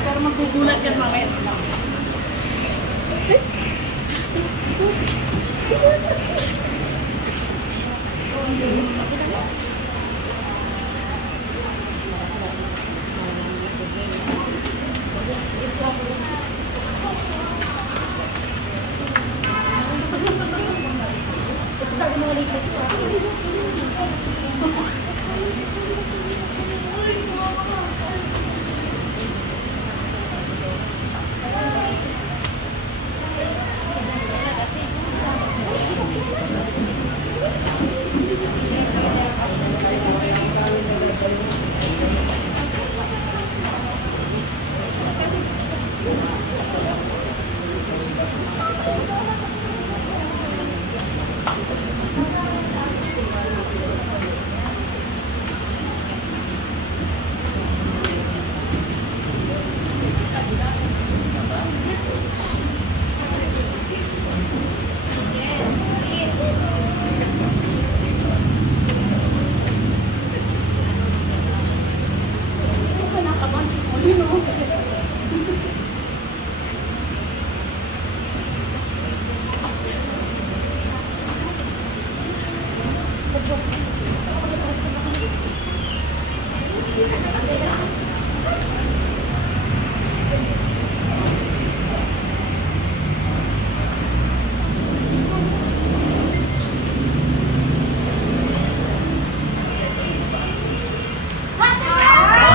Pero maggugulat yan mamaya.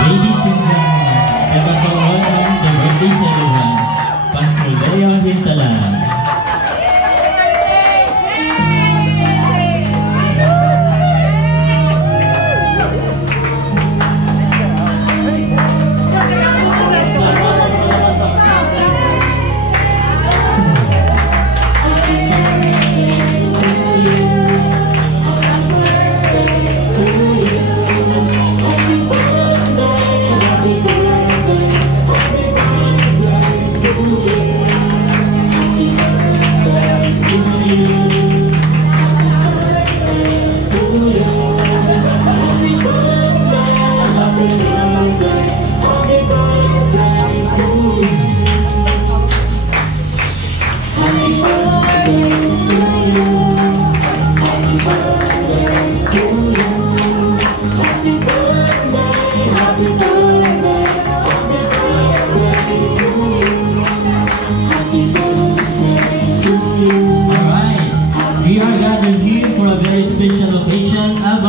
Ladies and gentlemen, let us all welcome the birthday celebrant, Pastor Leo Hintalan.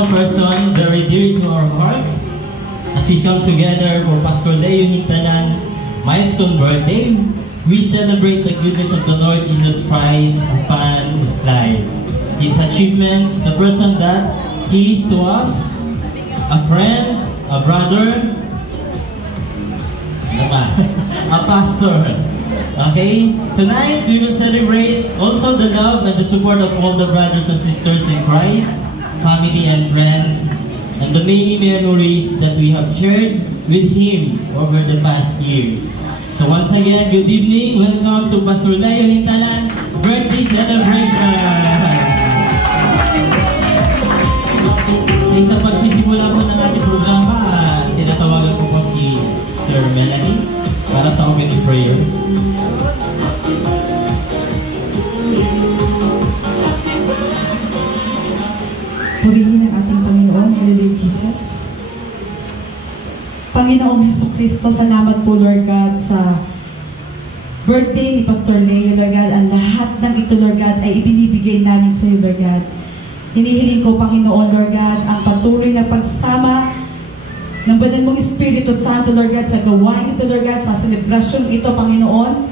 Person very dear to our hearts as we come together for Pastor Leo Hintalan milestone birthday. We celebrate the goodness of the Lord Jesus Christ upon His life, His achievements, the person that He is to us, a friend, a brother, a pastor. Okay, tonight we will celebrate also the love and the support of all the brothers and sisters in Christ, family and friends, and the many memories that we have shared with Him over the past years. So once again, good evening. Welcome to Pastor Leo Hintalan birthday celebration. Ay, sa pagsisimula po ng ating programa, tinatawagan ko po si Sir Melanie para sa opening prayer. Purihin ang ating Panginoon, Hallelujah Jesus. Panginoong Jesucristo, salamat po Lord God sa birthday ni Pastor Leo, Lord God. Ang lahat ng ito, Lord God, ay ibinibigay namin sa iyo, Lord God. Hinihiling ko, Panginoon, Lord God, ang patuloy na pagsama ng banal mong Espiritu Santo, Lord God, sa gawain ito, Lord God, sa selebrasyon ito, Panginoon.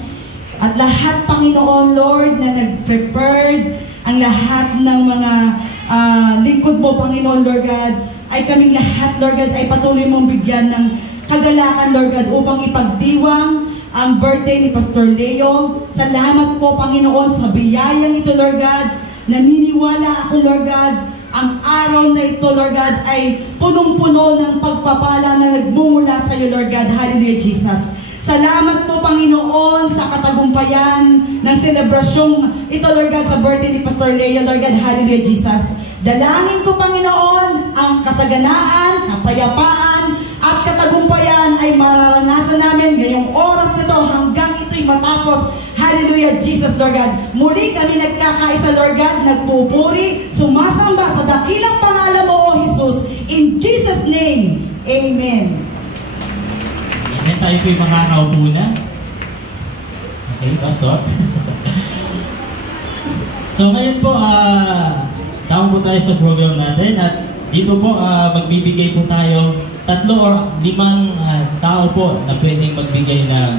At lahat, Panginoon, Lord, na nag-prepared, ang lahat ng mga lingkod mo, Panginoon, Lord God, ay kaming lahat, Lord God, ay patuloy mong bigyan ng kagalakan, Lord God, upang ipagdiwang ang birthday ni Pastor Leo. Salamat po, Panginoon, sa biyayang ito, Lord God. Naniniwala ako, Lord God, ang araw na ito, Lord God, ay punong-puno ng pagpapala na nagmumula sa iyo, Lord God. Hallelujah, Jesus. Salamat po, Panginoon, sa katagumpayan ng selebrasyong ito, Lord God, sa birthday ni Pastor Leo, Lord God. Hallelujah, Jesus. Dalangin ko, Panginoon, ang kasaganaan, kapayapaan, at katagumpayan ay mararanasan namin ngayong oras nito hanggang ito'y matapos. Hallelujah, Jesus, Lord God. Muli kami nagkakaisa, Lord God, nagpupuri, sumasamba sa dakilang pangalan mo, O Jesus. In Jesus' name, Amen. Amen. Tayo po'y makakaupo na. Okay, Pastor. So ngayon po, tawag po tayo sa program natin at dito po magbibigay po tayo 3 or 5 tao po na pwedeng magbigay ng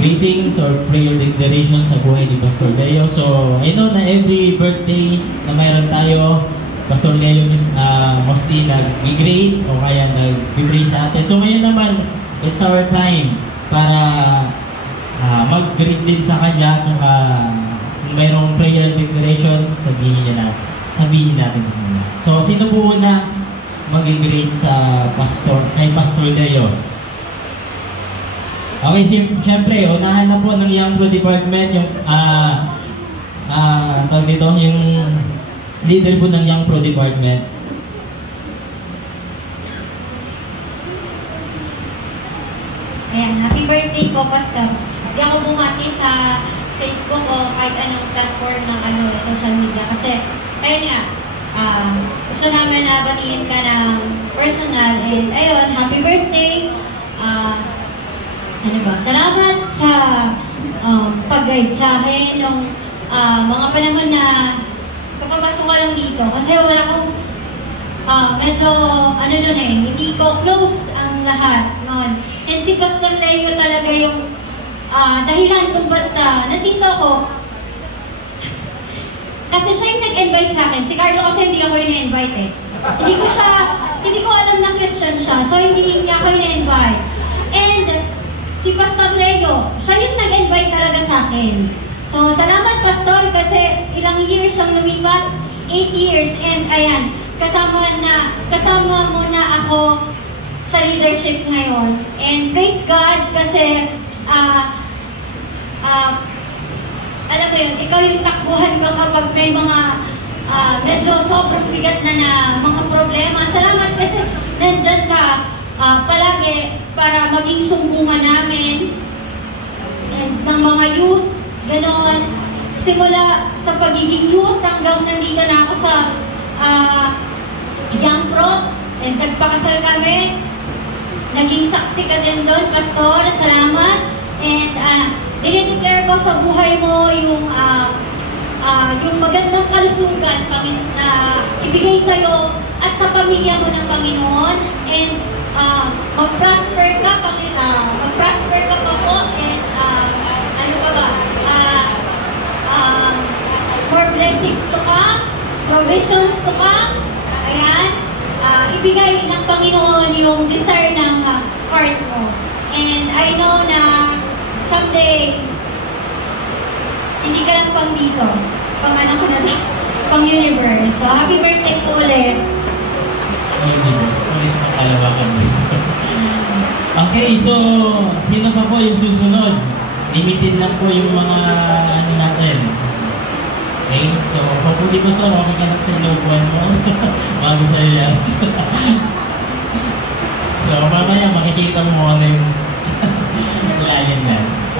greetings or prayer declaration sa buhay ni Pastor Leo. So I know na every birthday na mayroon tayo, Pastor Leo mostly nag-greet o kaya nag-pray sa atin. So ngayon naman, it's our time para mag-greet din sa kanya. Tsaka kung mayroong prayer declaration, sabihin natin sa kanya. So sino po una mag-greet sa kay Pastor Leo? Okay, siyempre, unahan na po ng Young Pro Department, yung tawag dito, yung leader po ng Young Pro Department. Ayan, happy birthday po, Pastor. Hindi ako bumati sa Facebook o kahit anong platform ng social media kasi, ayun nga, gusto namin na batiin ka ng personal and ayun, happy birthday. Salamat sa pag-guide sa akin nung mga panahon na kapapasok ko lang dito kasi wala akong medyo hindi ko close ang lahat noon. And si Pastor Leo talaga yung dahilan kung ba't nandito ako. Kasi siya yung nag-invite sa akin. Si Carlo kasi hindi ako yung na-invite eh. Hindi ko alam na Christian siya. So hindi niya ako yung na-invite. And si Pastor Leo, siya yung nag-invite talaga sa akin. So, salamat Pastor kasi ilang years ang lumipas, 8 years, and ayan, kasama mo na ako sa leadership ngayon. And praise God kasi, alam mo yun, ikaw yung takbuhan ko kapag may mga medyo sobrang bigat na mga problema. Salamat kasi nandyan ka palagi para maging sumbungan namin and ng mga youth, ganon. Simula sa pagiging youth hanggang nandito na ako sa Young Pro and nagpakasal kami. Naging saksi ka din doon, Pastor. Salamat. And dinideclare ko sa buhay mo yung magandang kalusugan ibigay sa'yo at sa pamilya mo ng Panginoon. And mag-prosper ka pa po, and more blessings to come, provisions to come. Ayan, ibigay ng Panginoon yung desire ng heart mo. And I know na someday hindi ka lang pang dito, pang universe. So happy birthday po ulit. Okay, so sino pa po yung susunod? Limited lang po yung mga natin. Okay, so hopefully po sir, okay ka lang sa inupuan mo. Bago sa iyo. So mamaya makikita mo ano yung layan na.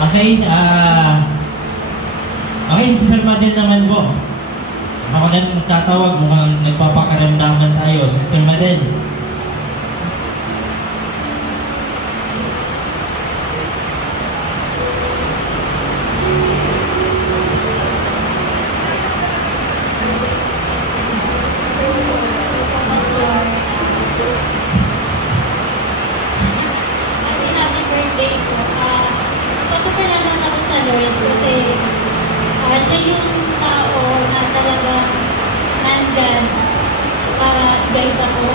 Okay, okay, si Sister Madel naman po. Ako na nagtatawag, mukhang nagpapakaramdaman tayo. Sister Madel. Happy birthday po. Papasalamat ako sa Lord kasi siya yung tao na talaga nandyan para i-guide ako.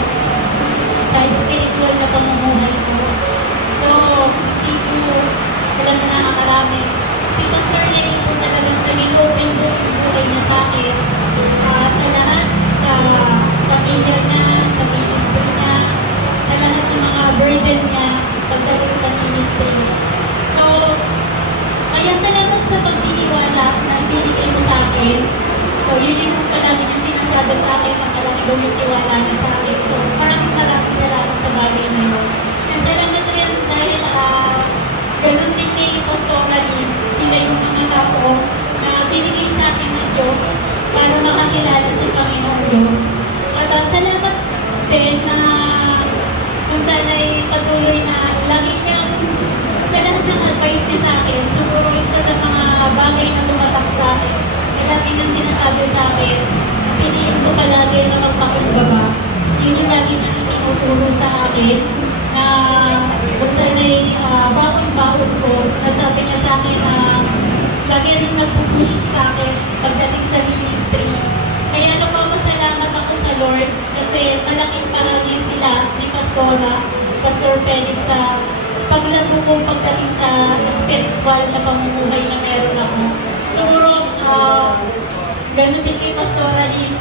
pagdating sa ministry. Kaya nagpapasalamat ako sa Lord kasi malaking bahagi sila ni Pastora, Pastor Felix sa paglago ko pagdating sa spiritual na pamumuhay na meron ako. Siguro, ganun din kay Pastora Lynn,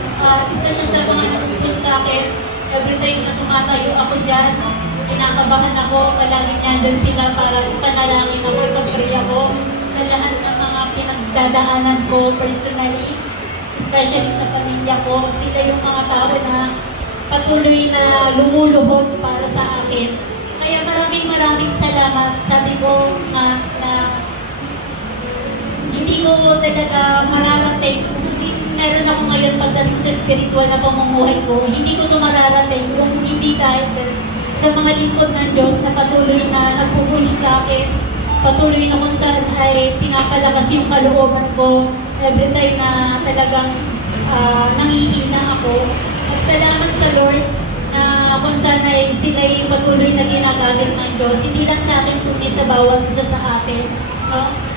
isa siya sa mga nag-push sa akin. Every time na tumatayo ako dyan, kinakabahan ako, palaging nandun sila para ipanalangin ako, ipag-pray ako sa lahat ng mga pinagdadaanan ko personally, especially sa pamilya ko. Sila yung mga tao na patuloy na lumuluhod para sa akin. Kaya maraming salamat. Sabi ko na hindi ko talaga mararating kung meron ako ngayon pagdating sa spiritual na pamumuhay ko. Hindi ko ito mararating kung hindi dahil sa mga lingkod ng Diyos na patuloy na nagpupush sa akin, patuloy na kung saan ay pinapalakas yung kalooban ko every time na talagang nangihina ako. At salamat sa Lord na kung saan ay sila yung patuloy na ginagamit ng Diyos, hindi lang sa akin kundi sa bawat isa sa atin.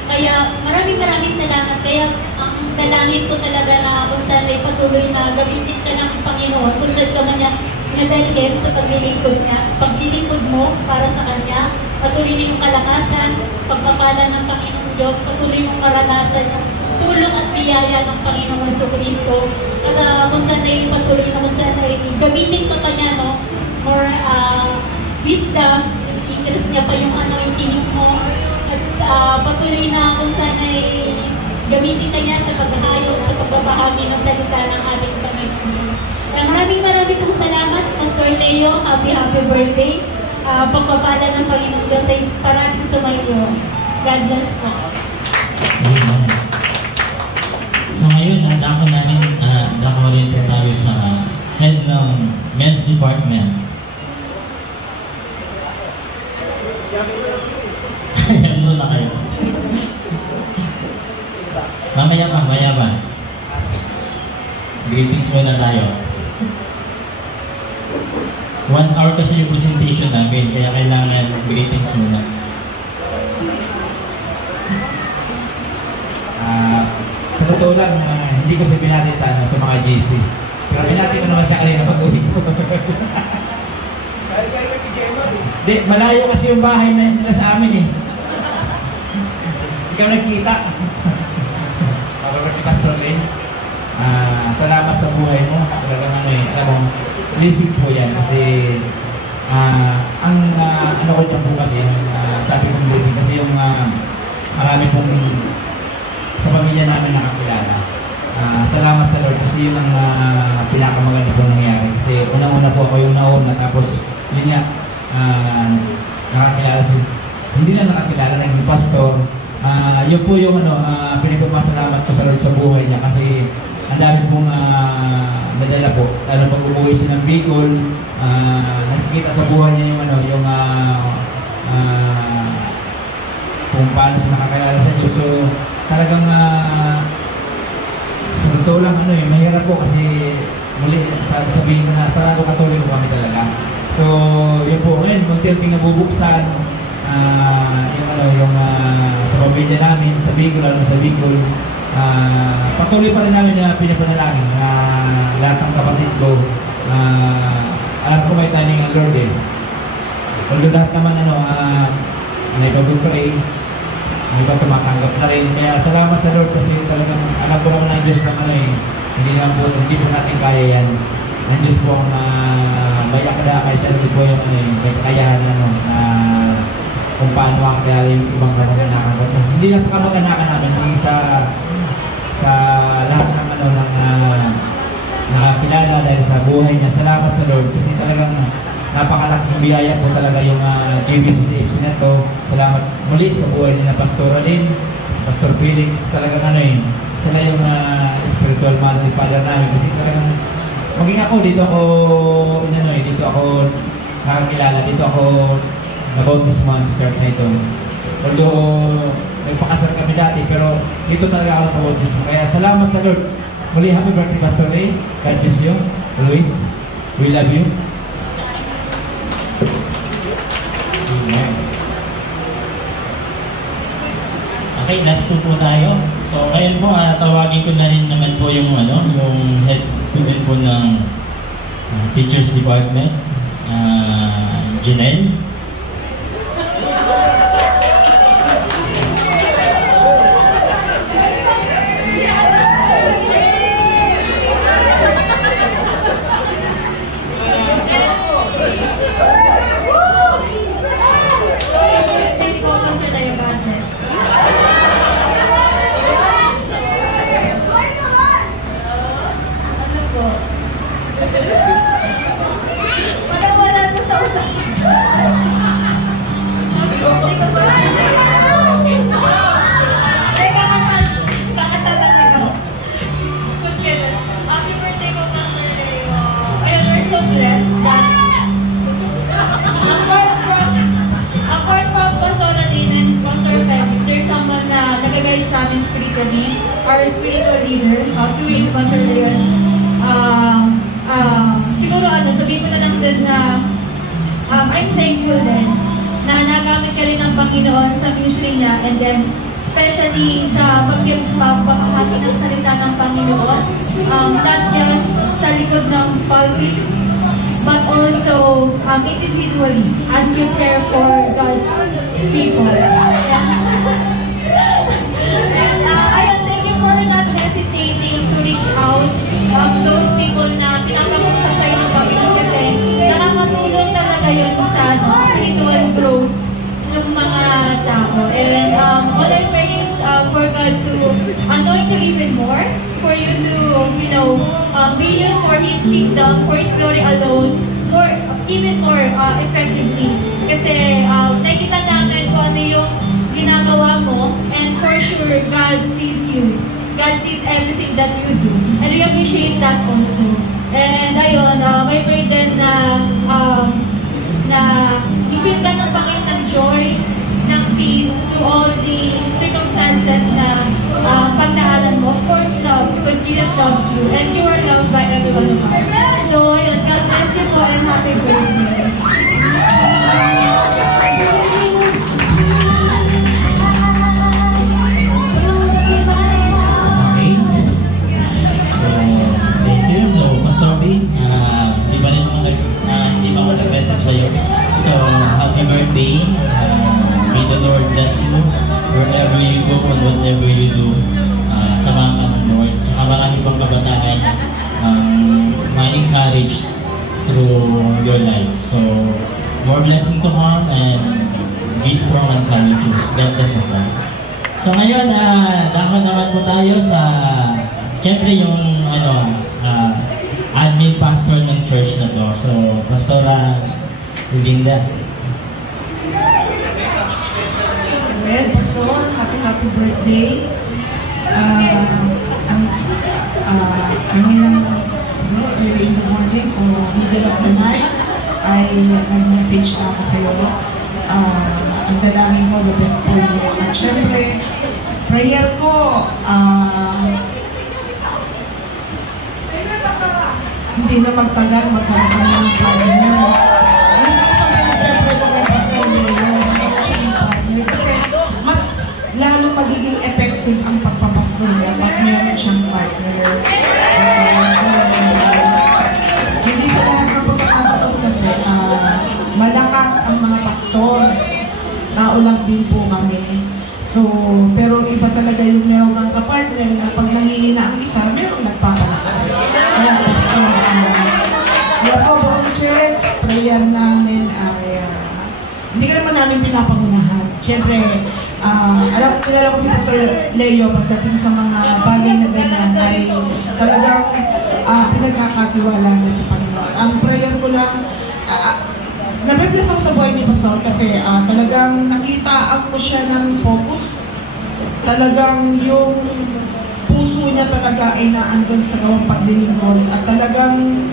Kaya maraming salamat. Kaya ang dalangin ko talaga na kung saan ay patuloy na gamitin ka ng Panginoon, kung saan ka man niya nadalhin sa paglilingkod mo para sa Kanya, patuloy na yung kalakasan, pagpapala ng Panginoong Diyos, patuloy mong maranasan ang tulong at biyaya ng Panginoong Jesucristo. At kung saan ay patuloy na kung saan ay gamitin ka pa niya, no? More wisdom, i-increase niya pa yung anointing mo. At patuloy na kung saan ay gamitin ka niya sa paghahayo, sa pagbabahagi ng salita ng ating Panginoon Diyos. Maraming pong salamat, Pastor Leo. Happy birthday. Pagpapala ng Panginoon Diyos ay parating sumayo. God bless po. Amen. So ngayon, dako rin po tayo sa head ng men's department. Yan muna kayo. Mamaya pa. Greetings muna tayo. 1 hour kasi yung presentation namin, kaya kailangan greetings muna. Sa totoo lang, hindi ko sabihin natin sa mga GC. Pero pinati ko naman siya kanina pag-uwi ko. Di, malayo kasi yung bahay nila sa amin eh. Ikaw nagkita. Para kay Pastor Lynn, salamat sa buhay mo. Talagang alam mo, blessing po yan kasi ang ano ko dyan po kasi, sabi kong blessing kasi yung marami pong sa pamilya namin nakakilala. Salamat sa Lord kasi yun ang pinakamaganda po nangyari. Kasi unang-una po ako yung nauna tapos yun nga, nakakilala hindi na nakakilala ng pastor. Yun po yung pinagpapasalamat ko sa Lord sa buhay niya kasi ang dami pong nadala po. Lalo pag umuwi siya ng Bicol, nakikita sa buhay niya yung kung paano siya nakakilala sa Diyos. So talagang sa totoo lang mahirap po kasi muli sabihin na sarado katoliko kami talaga. So yun po ngayon, unti-unting nabubuksan yung sa pamilya namin, sa Bicol, lalo sa Bicol. Patuloy pa rin namin na pinapanalangin lahat ng kapatid ko. Alam ko may timing ang Lord eh. Although lahat naman naipag-pray, may iba tumatanggap na rin. Kaya salamat sa Lord kasi talagang alam ko naman ang Diyos ng hindi po natin kaya yan. Ang Diyos po ang may akadakay siya, hindi po yung may kakayahan kung paano ang kaya yung ibang kamag-anakan ko. Hindi lang sa kamag-anakan namin, hindi sa lahat ng nakakilala dahil sa buhay niya. Salamat sa Lord kasi talagang napakalaking biyaya po talaga yung GBCCFC na to. Salamat muli sa buhay ni na Pastor Lynn, si Pastor Felix. Talagang sila yung spiritual mother and father namin kasi talagang maging ako dito ako nakakilala, dito ako nabautismo sa church na ito. Although nagpakasal kami dati pero dito talaga ako nabautismo. Kaya salamat sa Lord. Muli, happy birthday Pastor Lynn. God bless you. Luis, we love you. Amen. Okay, last two po tayo. So So ngayon po, tawagin ko na rin naman po yung head ko din po ng Teachers Department, Janelle. Our spiritual leader, through you, Pastor Leon, siguro sabihin ko na lang din na I'm thankful din na nagamit ka rin ng Panginoon sa ministry niya, and then especially sa pagpapahagi ng salita ng Panginoon, not just sa likod ng pulpit, but also individually as you care for God's people. Not hesitating to reach out those people na pinapag-usap sa'yo ng Panginoon, kasi nakakatulong talaga yun sa spiritual growth ng mga tao. And all I pray is for God to anoint you even more, for you to, be used for His kingdom, for His glory alone, even more effectively. Kasi nakikita namin kung ano yung ginagawa mo, and for sure, God sees you. God sees everything that you do. And we appreciate that also. And ayun, I pray din na i-feel ka ng Panginoon ng joy, ng peace to all the circumstances na pagdaanan mo. Of course, love, because Jesus loves you. And you are loved by every one of us. So ayun, God bless you po, and happy birthday. Hindi pa ako nag-message sa'yo. So, happy birthday. May the Lord bless you wherever you go and whatever you do. Samahan ka ng Lord. Tsaka marami pang kabataan ma-encourage through your life. So, more blessing to come and be strong and courageous. God bless you. So, ngayon, dako naman po tayo sa siyempre yung admin pastor ng church na to. So, Pastora Linda. Well, Pastor, happy birthday. Kanina early in the morning o middle of the night ay nag-message na ako sa'yo. Ang dalangin mo, the best for you. At syempre, prayer ko, hindi na magtagal, magkaroon kami ng partner. Kasi mas lalo magiging effective ang pagpapastor niya pag meron siyang partner. Hindi sa lahat ng pagkakataon kasi malakas ang mga pastor. Tao lang din po kami. So, pero iba talaga yung meron kang kapartner na pag nangihina ang isa, meron nagpapalakas. Kaya pastor, buong church, prayer namin ay hindi ka naman namin pinapangunahan. Siyempre, kilala ko si Pastor Leo pagdating sa mga bagay na ganyan ay talagang pinagkakatiwala niya sa Panginoon. Ang prayer ko lang, nabibless ako sa buhay ni Pastor kasi talagang nakitaan ko siya ng focus. Talagang yung puso niya talaga ay naandun sa gawang paglilingkod at talagang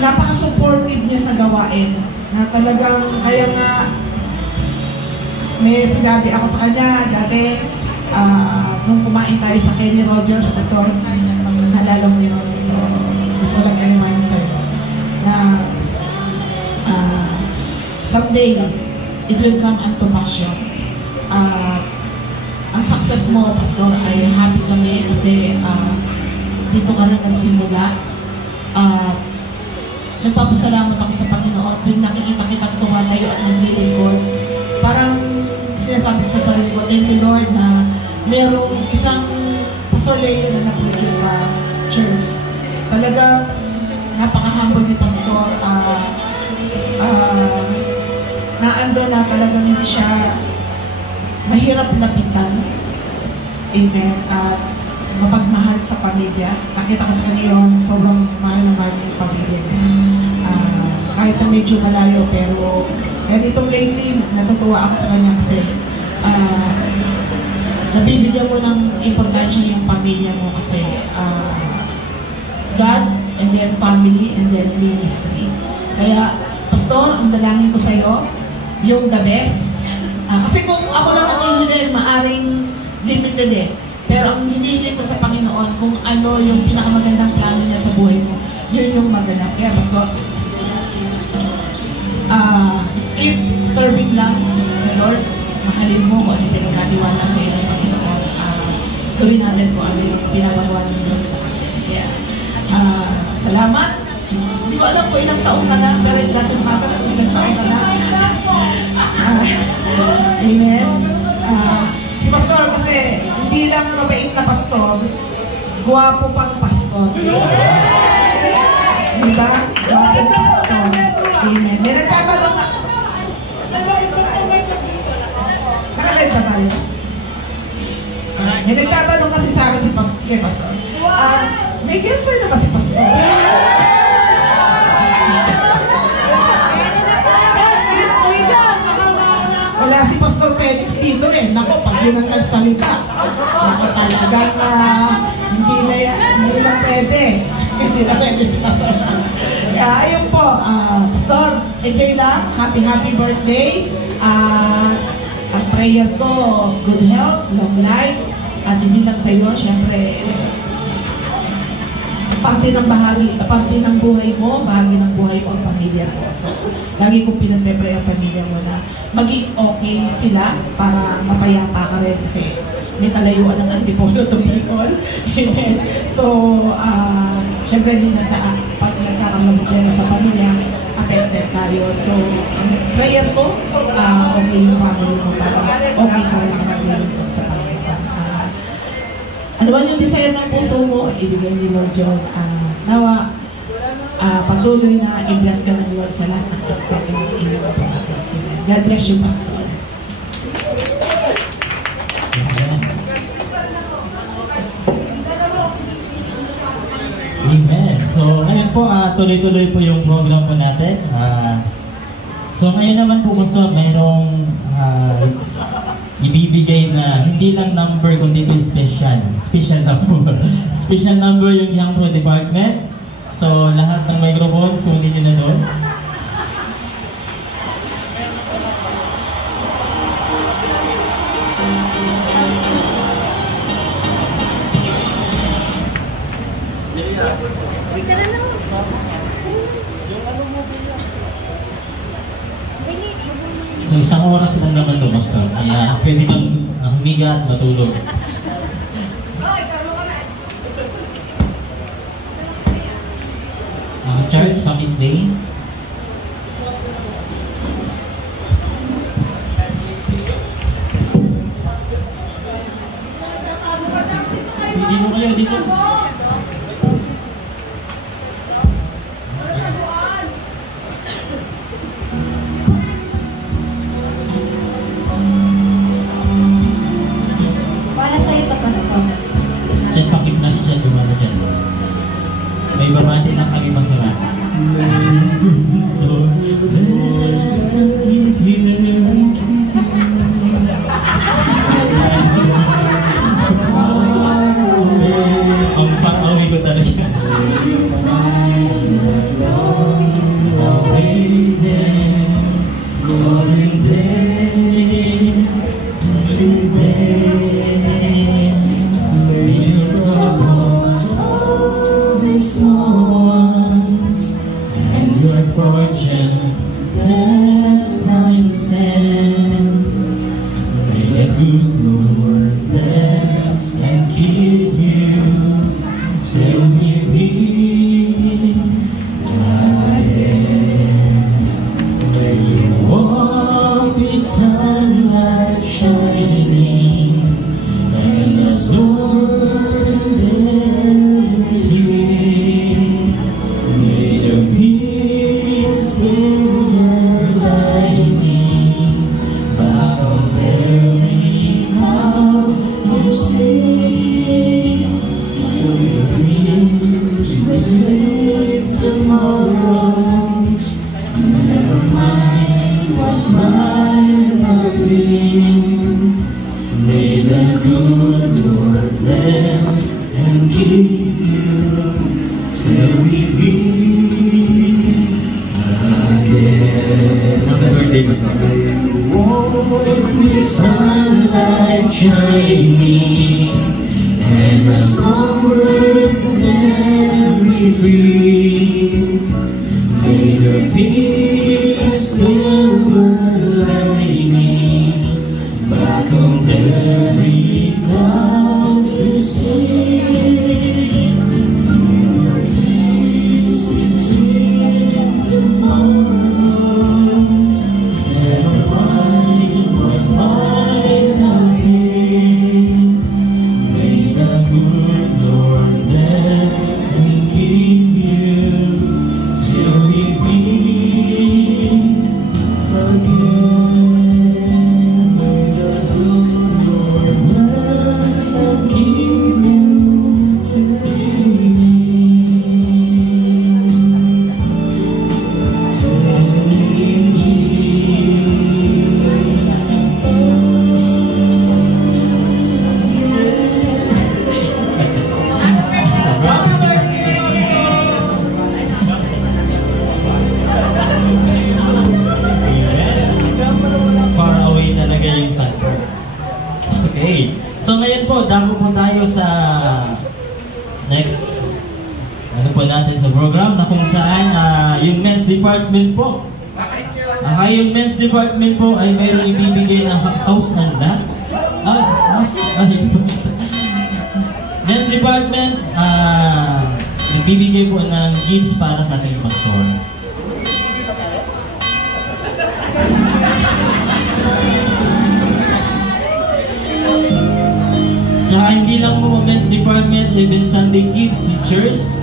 napaka-supportive niya sa gawain. Na talagang, kaya nga, may sinabi ako sa kanya dati, nung kumain tayo sa Kenny Rogers, Pastor, nalala mo yun. So, gusto lang i-remind sa'yo na someday, it will come unto passion. success mo, Pastor, ay happy kami kasi dito ka na nagsimula. Nagpapasalamat ako sa Panginoon kung nakikita kitang tumatayo at naglilingkod. Parang sinasabi ko sa sarili ko, thank you Lord na merong isang Pastor Leo na na-produce sa church. Talaga, napaka-humble ni Pastor. Naando na talagang hindi siya mahirap lapitan. Amen. At mapagmahal sa pamilya. Nakita ko sa kanya yun, sobrang mahal na mahal yung pamilya niya. Kahit na medyo malayo, pero itong lately, natutuwa ako sa kanya kasi nabibigyan mo ng importansya yung pamilya mo kasi God, and then family, and then ministry. Kaya, Pastor, ang dalangin ko sa iyo, yung the best. Kasi kung ako lang ang hihilin, maaring limited eh. Pero ang hinihiling ko sa Panginoon, kung ano yung pinakamagandang plano niya sa buhay mo, yun yung maganap. Kaya, Pastor, keep serving lang sa Lord. Mahalin mo kung ano yung pinagkatiwala sa iyo ng Panginoon. Gawin natin kung ano yung pinapagawa ng Lord sa atin. Kaya, salamat. Hindi ko alam kung ilang taon ka na, pero it doesn't matter kung ilang taon ka na. Amen. Si Pastor kasi, hindi lang mabait na pastor, guwapo pang pastor. Diba? Guwapo pastor. Amen. May nagtatanong nga. Nakalive ba tayo? May nagtatanong kasi sa akin kay Pastor. May girlfriend na ba si Pastor? Wala si Pastor Felix dito eh. Nako, pag yun ang nagsalita. Nako talagang hindi na pwede. Hindi na pwede si Pastor. Kaya ayun po, Pastor, enjoy lang. Happy birthday. Ang prayer ko, good health, long life. At hindi lang sa iyo, syempre, parte ng buhay mo, bahagi ng buhay mo ang pamilya mo. So, lagi kong pinagpe-pray ang pamilya mo na maging okay sila para mapayapa ka rin kasi may kalayuan ng antipolo to Bicol. So, syempre minsan pag nagkakaroon sa pamilya, affected tayo. So, ang prayer ko, okay yung family mo para okay ka rin naman ko sa pamilya. Ano man yung desire ng puso mo, ibigay ni Lord John. Nawa, patuloy na i-bless ka ng Lord sa lahat ng aspect ng iyong pagkakas. God bless you, Pastor. Amen. So, ngayon po, tuloy-tuloy po yung program po natin. So, ngayon naman po, Pastor, mayroong ibibigay na hindi lang number kundi ito special number. Special number yung Young Pro Department. So lahat ng microphone kunin niyo na doon. So isang oras lang naman ito, Pastor. Kaya pwede kang humiga at matulog. Charles, pamit-play. Dito kayo, dito. Para sa'yo ito, Pastor. Diyan, pakipnas dyan, dumalo dyan. May babati lang kami masarap. Ang pang-awi ko talaga. Fortune that time stand, may a good Lord good Lord bless and keep you till we meet again. Happy birthday, Pastor. With sunlight shining and a summer every free, may there be a silver lining back on every cloud you see. Sweet, sweet tomorrows, never mind what might have been. May the good Lord bless and keep you till we meet again. May the good Lord bless and keep you till we far away talaga yung tanker. Okay. So ngayon po, dako po tayo sa next po natin sa program na kung saan yung men's department po. Yung men's department po ay mayroong ibibigay ng house and lot. Men's department nagbibigay po ng gifts para sa ating pastor. Tsaka hindi lang po men's department, even Sunday Kids teachers.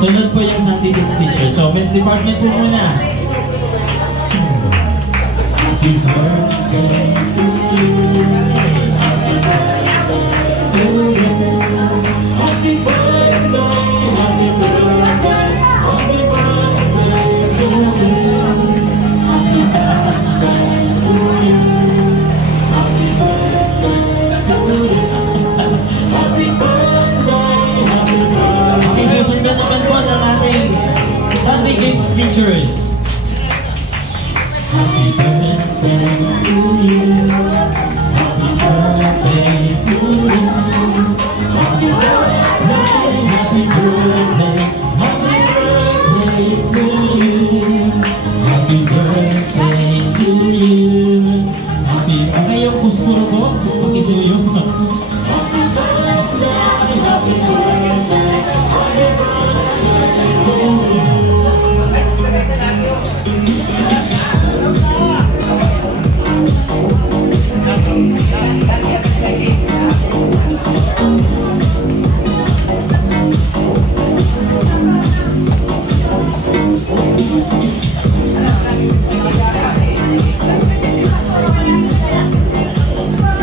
Sunod po yung Sunday Kids teachers. So, men's department po muna. Happy birthday to you. Happy birthday to you. Happy birthday, happy birthday, happy birthday to you. Happy birthday to you. Happy birthday to you. Happy birthday, happy birthday. Okay, susundan naman po ng ating Sunday Kids teachers. Happy birthday to you. Happy birthday to you. Happy birthday, happy birthday, happy birthday to you. Happy birthday to you. Okay, yung kuskuro ko, pakisuyo. Happy birthday, happy birthday, happy birthday to you.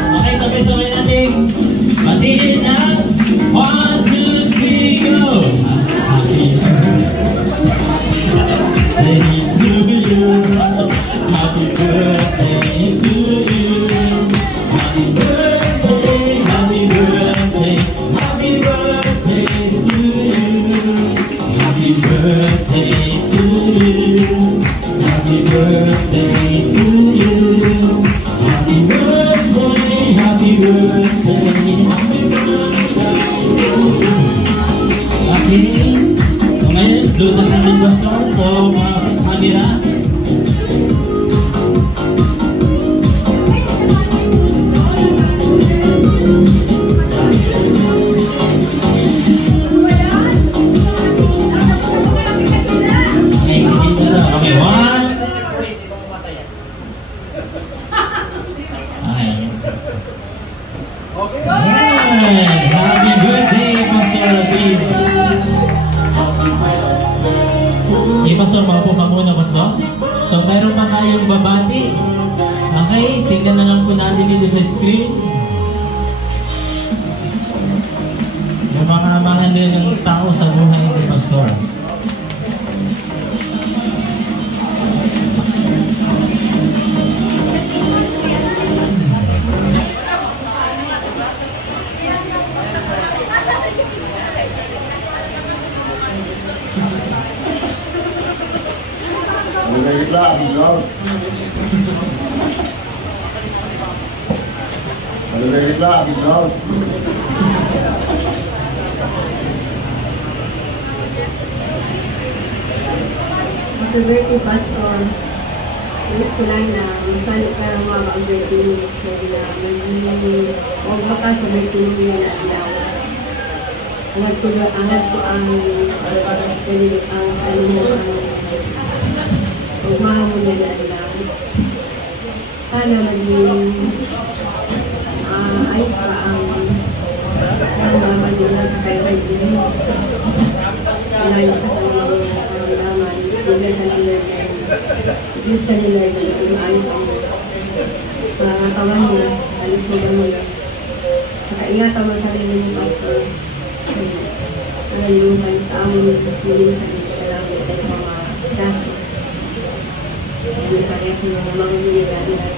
Okay, sabay-sabay natin. Batiin na. 1, 2, 3, go! Happy birthday to you. Happy birthday to you. Happy birthday, happy birthday, happy birthday to you. Happy birthday to you. Happy birthday to you. Happy birthday, happy birthday, happy birthday to you. Okay. So ngayon, lutan natin pastor. So mga kamera. Okay, 1. Alright, happy birthday, Pastor Steve. Okay, Pastor, maupo ka muna, Pastor. So, meron pa tayong babati. Okay, tingnan na lang po natin dito sa screen. Yung mga mahal ng tao sa buhay ni Pastor. Malulay ka, I'm proud. Happy birthday, Pastor. Wish ko lang na masali para mga ka-birthday mo. Kaya na magiging huwag baka sa birthday mo yan at yaw. Angat ko ang ugmahan mo yan at yaw. Sana maging ayos pa ang nalaman mo lang sa kay-birthday mo. Lalo ka sa mga karamdaman. Bigyan ka nila Diyos ka nila yung ayos ang katawan mo, alis mo ba mo lang. Saka ingatan mo sarili mo, Pastor. Nalimutan sa amon, hindi sa nila kailangan tayo mga gasto. Hindi kaya sa mga mamamili natin at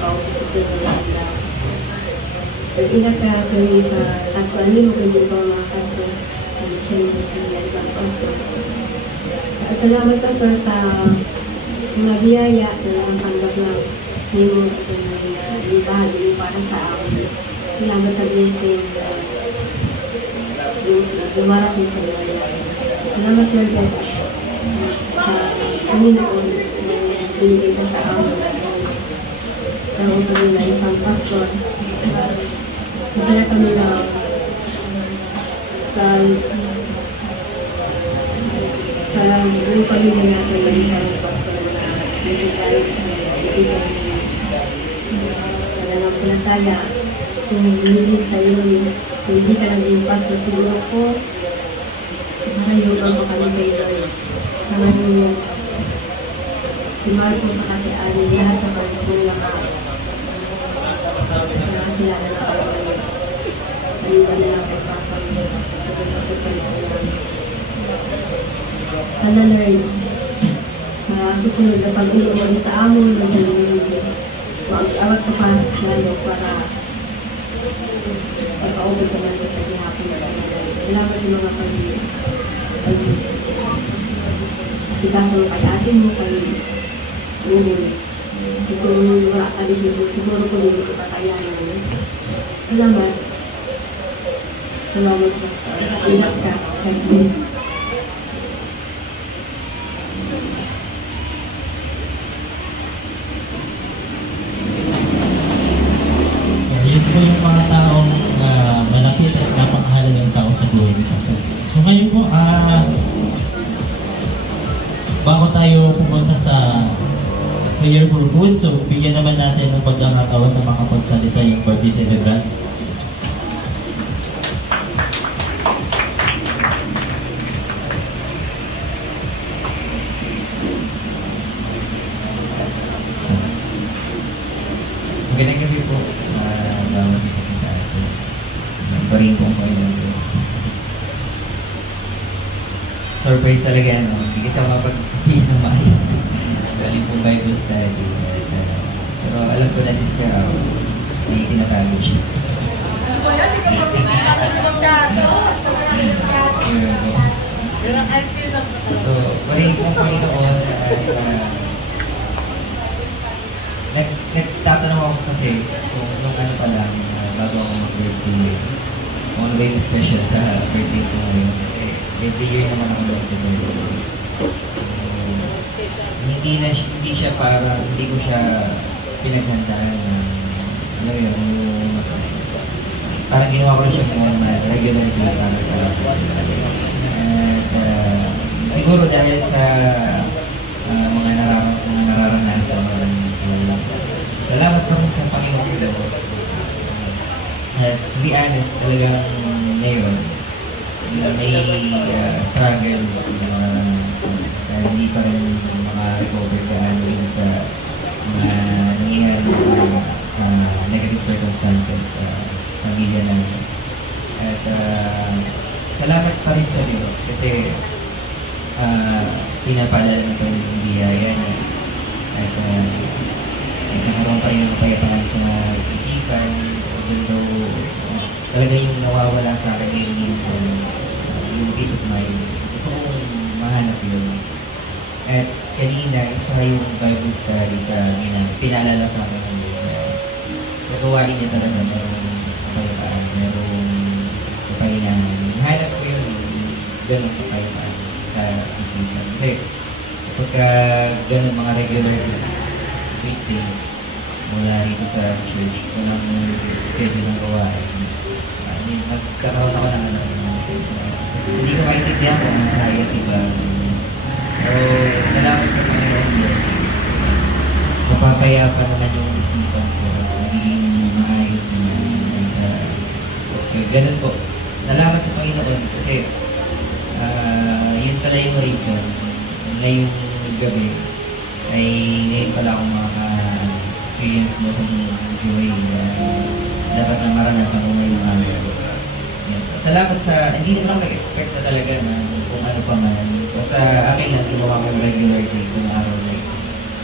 kautututin mo lang lang. Pag-ingat ka kami sa tatuan mo kung hindi ka mga kasto. Hindi siya yung ibang Pastor. Salamat, Pastor, sa mga biyaya na ang tanggap na nimo at yung bahagi mo para sa amin. Salamat sa blessing dumarap mo sa biyaya. Salamat, Sir, sa Panginoon na binigay ka sa amin. Sa uto nila isang pastor. Masaya kami na sa yung pamilya natin na isang pastor na nagigay talagang pinatala kung hindi sa'yo kung hindi ka lang yung pastor siguro ko nakayugan ko kami kay Lord naman yung si Marco sa kasi alin lahat na kung nakakilala na ako maliban na ako sana Lord, susunod na pag-uwi mo sa amon, mag-awat ka pa lalo para pagka-ubod ka natin sa gihapon na salamat sa mga pag-asikaso mo kay atin mo, kay Umin. Kung wala ka rin dito, siguro ko dito ko kakayanan. Salamat. Salamat ka. Ingat ka. God bless. Yun po yung mga taong malapit at napakahalagang tao sa buhay ni Pastor. So ngayon po, bago tayo pumunta sa prayer for food, so bigyan naman natin ng pagkakataon na makapagsalita yung birthday celebrant. Magandang gabi po sa bawat isa't isa ito. Nagparin po ang Panginoon Diyos. Surprise talaga yan. Hindi kasi ako kapag-peace na maayos. Galing pong Bible study. Pero alam ko na sister ako, may tinatago siya. Ano ba yan? Hindi ka pag-ibig ako ng gato. So, parin po ang Panginoon at nagtatanong ako kasi, so nung ano pa lang, bago ako mag-birthday, kung ano ba yung special sa birthday ko ngayon. Kasi every year naman ako doon sa celebrate. Hindi siya para, hindi ko siya pinaghandaan na, ano yun, parang ginawa ko siya kung regular day para sa akin. At siguro dahil sa mga nararanasan ko lang. Salamat po sa Panginoon Diyos. At to be honest, talagang ngayon, may struggles dahil hindi pa rin recover gaano yun sa mga nangyayari negative circumstances sa pamilya namin. At salamat pa rin sa Diyos kasi pinapalala na pa rin yung biyaya niya. At nagkakaroon pa rin ng kapayapaan sa isipan, although talaga yung nawawala sa akin ngayon sa yung peace of mind. Gusto kong mahanap yun. At kanina, isa yung Bible study sa pinaalala sa akin sa gawain niya talaga. ganun kapayapaan sa isipan. Kasi kapag ganun mga regular days, weekdays, mula rito sa church, walang schedule ng gawain, nagkaroon ako ng hindi ko maintindihan kung anxiety ba. Pero salamat sa Panginoon yun. Mapapayapa naman yung isipan ko, magiging maayos naman. Ganun po. Salamat sa Panginoon kasi yun pala yung reason. Ngayong gabi ay ngayon pala akong maka-experience mo kung joy dapat na maranasan ko ngayong araw. Salamat sa, hindi naman ako nag-expect na talaga na kung ano pa man. Basta akin lang, ginawa ko yung regular day kung araw na ito.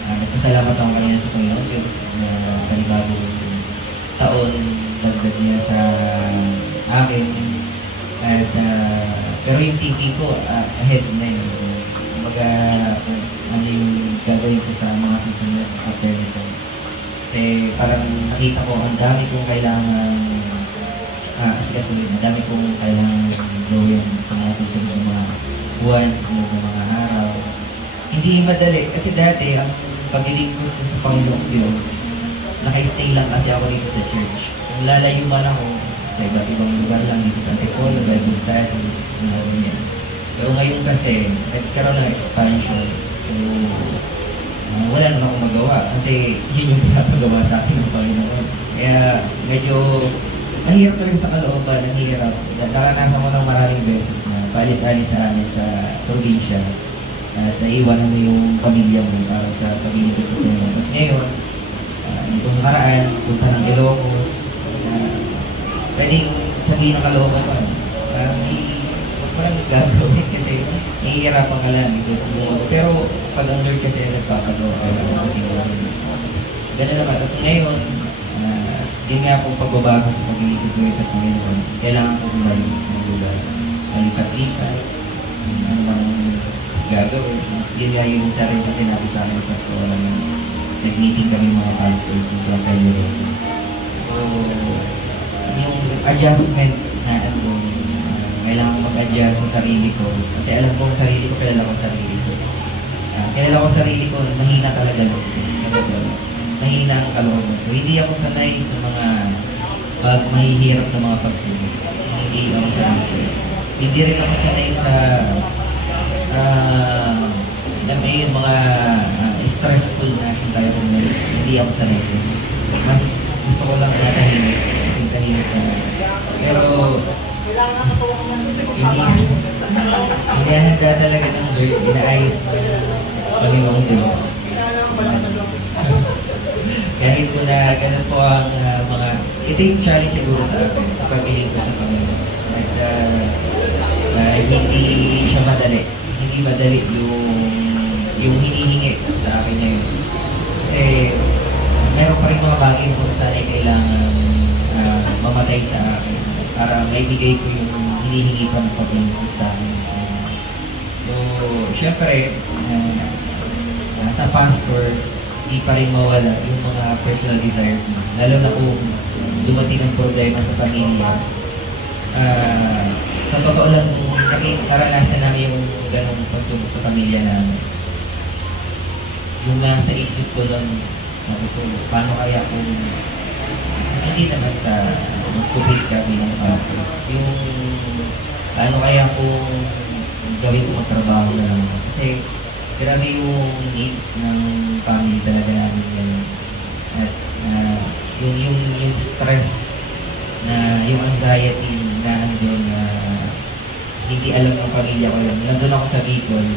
Nagpasalamat ako kanina sa Panginoon Diyos na panibagong taon, dagdag niya sa akin. At, pero yung thinking ko, ahead na yun. Kumbaga, ano yung gagawin ko sa mga susunod after nito. Kasi parang nakita ko, ang dami kong kailangan ang dami kong kailangan gawin sa mga susunod ng mga buwan, susunod ng mga araw. Hindi madali kasi dati ang paglilingkod ko sa Panginoong Diyos, naka-stay lang kasi ako dito sa church. Kung lalayo man ako sa iba't ibang lugar lang dito sa Antipolo, Bible Studies, mga ganyan. Pero ngayon kasi, nagkaroon ng expansion. So, wala naman akong magawa kasi yun yung pinapagawa sa akin ng Panginoon. Kaya medyo mahirap talaga sa kalooban, ang hirap. Naranasan ko ng maraming beses na paalis-alis sa amin sa probinsya at naiwanan mo yung pamilya mo para sa pamilya sa Panginoon. Tapos ngayon, itong nakaraan, punta ng Ilocos, pwedeng sabihin ng kalooban ko, huwag mo lang gagawin kasi nahihirapan ka lang. Pero pag ang Lord kasi nagpapagawa kasi gano'n naman. Tapos ngayon, yun nga po pagbabago sa paglilingkod ko sa Panginoon, kailangan ko umalis ng lugar. Malipat-lipat, ano bang gagawin. Yun nga yung isa rin sa sinabi sa akin ng pastor, nag-meeting kami mga pastors sa Panginoon. So, yung adjustment na kailangan ko mag-adjust sa sarili ko. Kasi alam ko ang sarili ko, kilala ko ang sarili ko. Kilala ko ang sarili ko, mahina talaga mahina ang kalooban ko. Hindi ako sanay sa mga mahihirap na mga pagsubok. Hindi ako sanay. Hindi rin ako sanay sa yung mga stressful na environment. Hindi ako sanay. Mas gusto ko lang na tahimik. Kasi tahimik na. Pero hindi handa talaga ng Lord. Inaayos Panginoong Diyos. Kahit po na ganun po ang mga, ito yung challenge siguro sa akin, sa pagpiling ko sa Panginoon. At hindi siya madali. Hindi madali yung hinihingi sa akin ngayon. Kasi meron pa rin mga bagay kung saan ay kailangan mamatay sa akin para maibigay ko yung hinihingi pa ng pagpiling sa akin. So, syempre, sa pastors, di pa rin mawala yung mga personal desires mo. Lalo na kung dumating ang problema sa pamilya. Sa totoo lang, nung naranasan namin yung ganong pagsubok sa pamilya namin, yung nasa isip ko lang, sabi ko, paano kaya kung hindi naman sa mag-kubit ka bilang pastor, yung paano kaya kung gawin ko magtrabaho na lang. Kasi grabe yung needs ng family talaga namin ngayon. At yung stress na yung anxiety na andun na hindi alam ng pamilya ko yun. Nandun ako sa Bicol.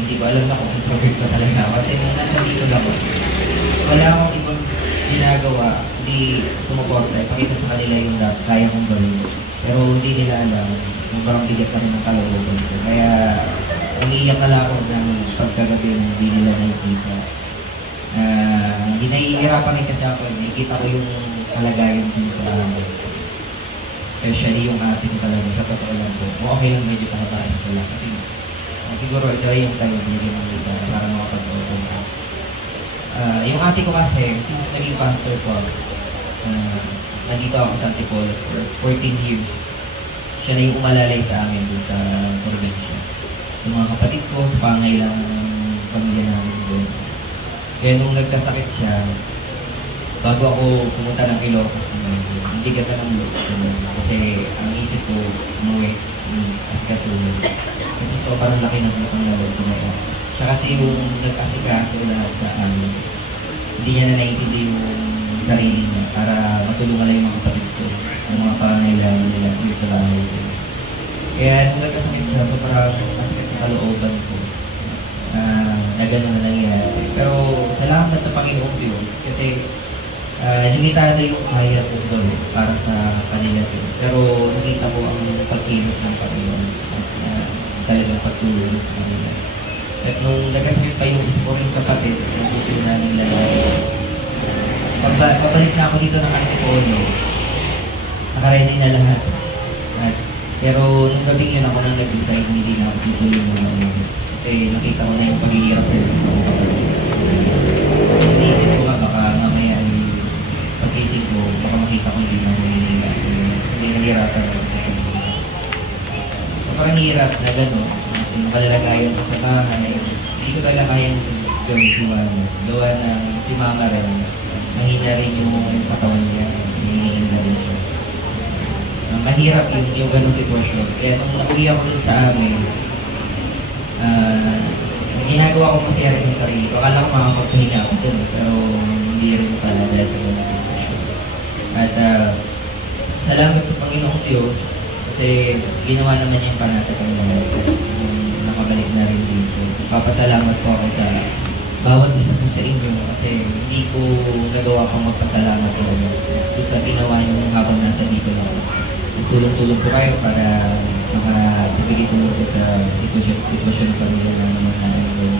Hindi ko alam na kung introvert ko talaga. Kasi nung nasa Bicol ako, wala akong ibang ginagawa. Hindi sumuporta. Ipakita sa kanila yung kaya kong gawin. Pero hindi nila alam kung parang bigat na rin ng kalooban ko. Kaya umiiyak na lang ako ng pagkagabi na hindi nila nakikita. Hindi nahihirapan rin kasi ako. Nakikita ko yung kalagayan din sa amin. Especially yung ate ko talaga. Sa totoo lang po. Okay lang medyo kakabahan ko lang. Kasi siguro ito rin yung tayo. Hindi lang isa para makapag-auto na. Yung ate ko kasi, since naging pastor ko, nandito ako sa Antipolo for 14 years. siya na yung umalalay sa amin doon sa probinsya. Sa mga kapatid ko, sa pangailangan ng pamilya namin doon. Kaya nung nagkasakit siya, bago ako pumunta ng Ilocos, hindi gata ng loob ko. Kasi ang isip ko, umuwi, asikasunod. Kasi sobrang laki ng utang na loob ko ngayon. Siya kasi yung nag-asikaso lahat sa amin. Hindi niya na naiintindi yung sarili niya para matulungan lang yung mga kapatid ko, ang mga pangangailangan nila dito sa bahay ko. Kaya nung nagkasakit siya, sobrang masakit sa kalooban ko na gano'n na nangyari. Pero salamat sa Panginoong Diyos kasi limitado yung kaya kong gawin para sa kanila din. Pero nakita ko ang pagkilos ng Panginoon at talagang pagtulong sa kanila. At nung nagkasakit pa yung isa ko rin kapatid, ang puso namin lalaki. Pabalik na ako dito ng Antipolo, nakaready na lahat. Pero nung gabing yun ako nang nag-decide, hindi na ako tutuloy muna yun. Kasi nakita ko na yung paghihirap ko sa mga kapatid. Naisip ko nga baka mamaya ay pag-isip ko, baka makita ko hindi na ako hinihila. Kasi nahirapan ako sa pag-isip. So parang hirap na gano'n, yung kalalagayan ko sa bahay, hindi ko talaga kayang gawin gawa ng si mama rin. Mahina rin yung katawan niya, hinihinga rin siya. Mahirap yung gano'ng sitwasyon. Kaya nung nauwi ako dun sa amin, ginagawa ko masaya rin sa sarili ko. Akala ko makakapagpahinga ako dun, pero hindi rin pala dahil sa gano'ng sitwasyon. At salamat sa Panginoong Diyos kasi ginawa naman yung panatag ang lahat. Nakabalik na rin dito. Papasalamat po ako sa bawat isa po sa inyo kasi hindi ko nagawa pang magpasalamat talaga doon sa ginawa niyo habang nasa Bicol ako. Tulong-tulong po kayo para makapagiging tulong po sa sitwasyon ng pamilya na naman namin.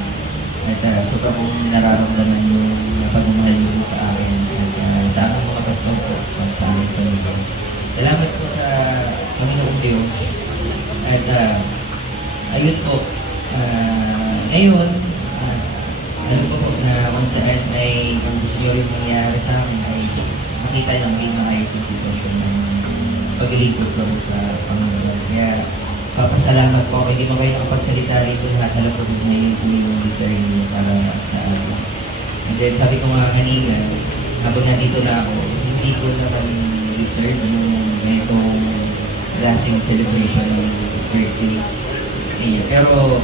At sobra kong nararamdaman yung pagmamahal niyo sa akin at sa aming mga pastor po at sa aming pamilya. Salamat po sa Panginoong Diyos. At ayun po, ngayon, alam ko po na kung saan ay kung gusto nyo rin mangyari sa akin ay makita lang maging maayos yung sitwasyon ng paglilingkod ko sa Panginoon. Kaya papasalamat po ako. Hindi mo kayo nakapagsalita rito lahat. Alam ko na yun po yung deserve nyo para sa akin. And then sabi ko nga kanina, habang nandito na ako, hindi ko naman deserve yung itong lasting celebration ng birthday. Pero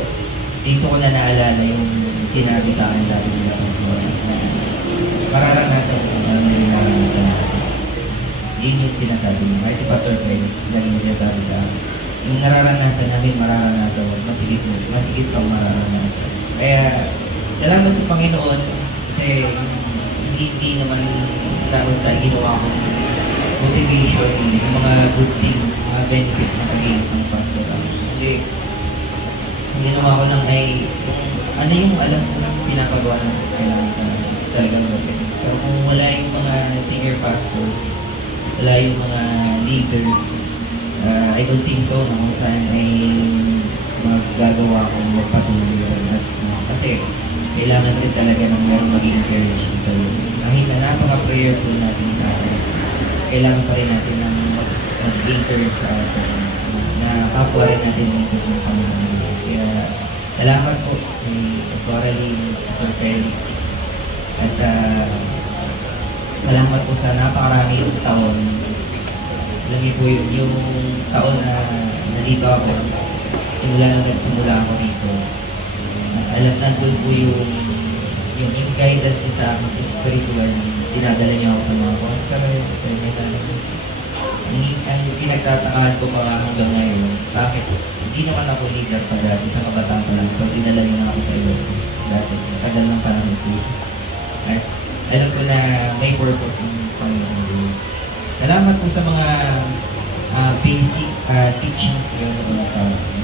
dito ko na naalala yung sinabi sa akin dati nila Pastor na mararanasan ko kung ano yung naranasan natin. Yun yung sinasabi niya. Kaya si Pastor Felix, laging sinasabi sa akin, yung nararanasan namin, mararanasan mo, masigit pang mararanasan. Kaya, salamat sa Panginoon kasi hindi naman sa ginawa kong motivation, yung mga good things, mga benefits na naging isang pastor. Hindi, ang ginawa ko lang ay ano yung alam ko lang pinapagawa ng kailangan ka talagang gawin. Pero kung wala yung mga senior pastors, wala yung mga leaders, I don't think so na kung saan ay magagawa kong magpatuloy. Kasi kailangan rin talaga ng meron maging encourage sa iyo. Kahit na napaka-prayerful natin tayo, kailangan pa rin natin ng mag-encourage sa atin na kapwa rin natin dito ng Panginoon. Kaya salamat po kay Pastor Aline, Pastor Felix. At salamat po sa napakaraming taon. Alam niyo po yung taon na nandito ako, simula nung nagsimula ako dito. Alam na po yung guidance niya sa akin, spiritual, dinadala niya ako sa mga conference, sa seminar. Ang pinagtatakaan ko pa hanggang ngayon, bakit? Hindi naman ako leader pa dati sa kabataan pa lang, pero dinala niyo na ako sa Ilocos dati. Tagal ng panahon ko. At alam ko na may purpose ng Panginoon Diyos. Salamat po sa mga basic teachings na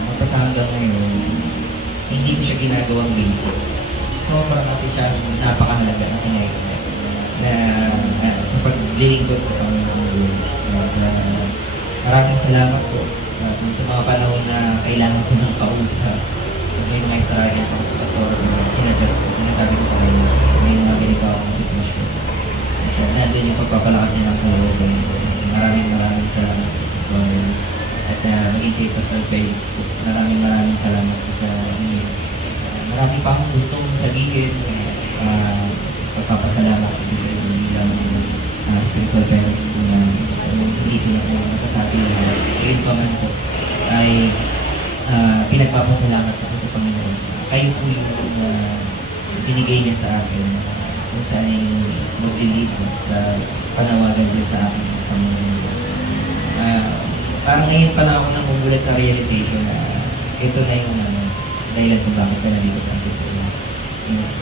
mapasa hanggang ngayon. Hindi ko siya ginagawang basic. Sobrang kasi siya napakahalaga kasi ngayon na sa paglilingkod sa Panginoon Diyos. Maraming salamat po sa mga panahon na kailangan ko ng kausap. May mga struggles ako sa pastor ko, sinasabi ko sa kanya, may mga binigay akong sitwasyon. At nandun yung pagpapalakas niya ng kalooban. Maraming salamat, Pastor. At maging kay Pastor Felix po. Maraming salamat po sa inyo. Marami pa akong gustong sabihin. Pagpapasalamat po sa inyo bilang spiritual parents po na hindi ko na po masasabi na ngayon pa man po ay pinagpapasalamat ako sa Panginoon. Kayo po yung binigay niya sa akin kung saan ay mag-lead sa panawagan niya sa akin ng Panginoon Diyos. Parang ngayon pa lang ako namumula sa realization na ito na yung dahilan kung bakit ka nandito sa akin.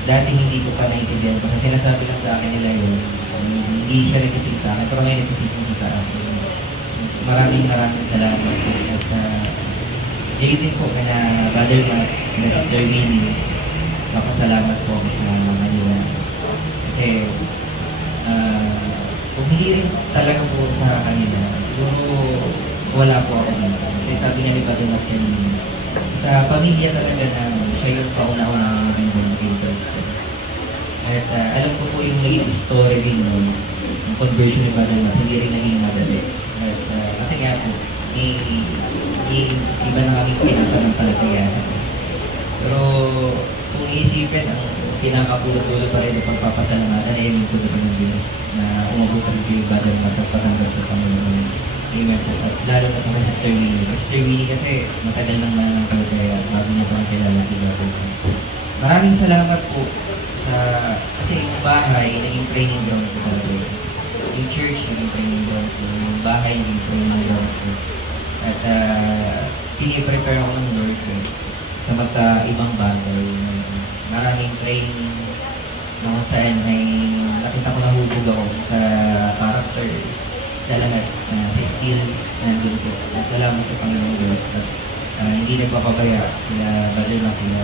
Dati hindi ko pa naintindihan kasi sinasabi lang sa akin nila yun, hindi siya nagsisig sa akin, pero ngayon nagsisig siya sa akin. Maraming salamat po. At yun din po, na Brother Matt, na Sister Winnie, napasalamat po ako sa kanila. Kasi kung hindi rin talaga po sa kanila, siguro wala po ako dito. Kasi sabi nga ni Brother Matt kanina, sa pamilya talaga na siya yung pauna-una ng interest. At alam ko po yung naging story rin nun, yung conversion ni Brother Matt, hindi rin naging madali. At kasi nga po, iba na kami pinapanampalataya. Pero kung iisipin, ang pinakapulot-ulot pa rin ng pagpapasalamatan ay yung punta ng Diyos na umabutan ko yung Brother Matt at patanggap sa Panginoon. Amen po. At lalo na po Sister Winnie. Sister Winnie kasi matagal nang mananampalataya bago niya po ang kilala si Brother Matt. Maraming salamat po kasi yung bahay, naging training ground po talaga. Yung church, naging training ground po. Yung bahay, naging training ground po. At piniprepare ako ng Lord sa magka-ibang bagay. Maraming trainings na kung saan ay nakita ko nahubog ako sa character, sa lahat, sa skills, nandun po. At salamat sa Panginoong Diyos. At hindi nagpapabaya sila Brother Matt, sila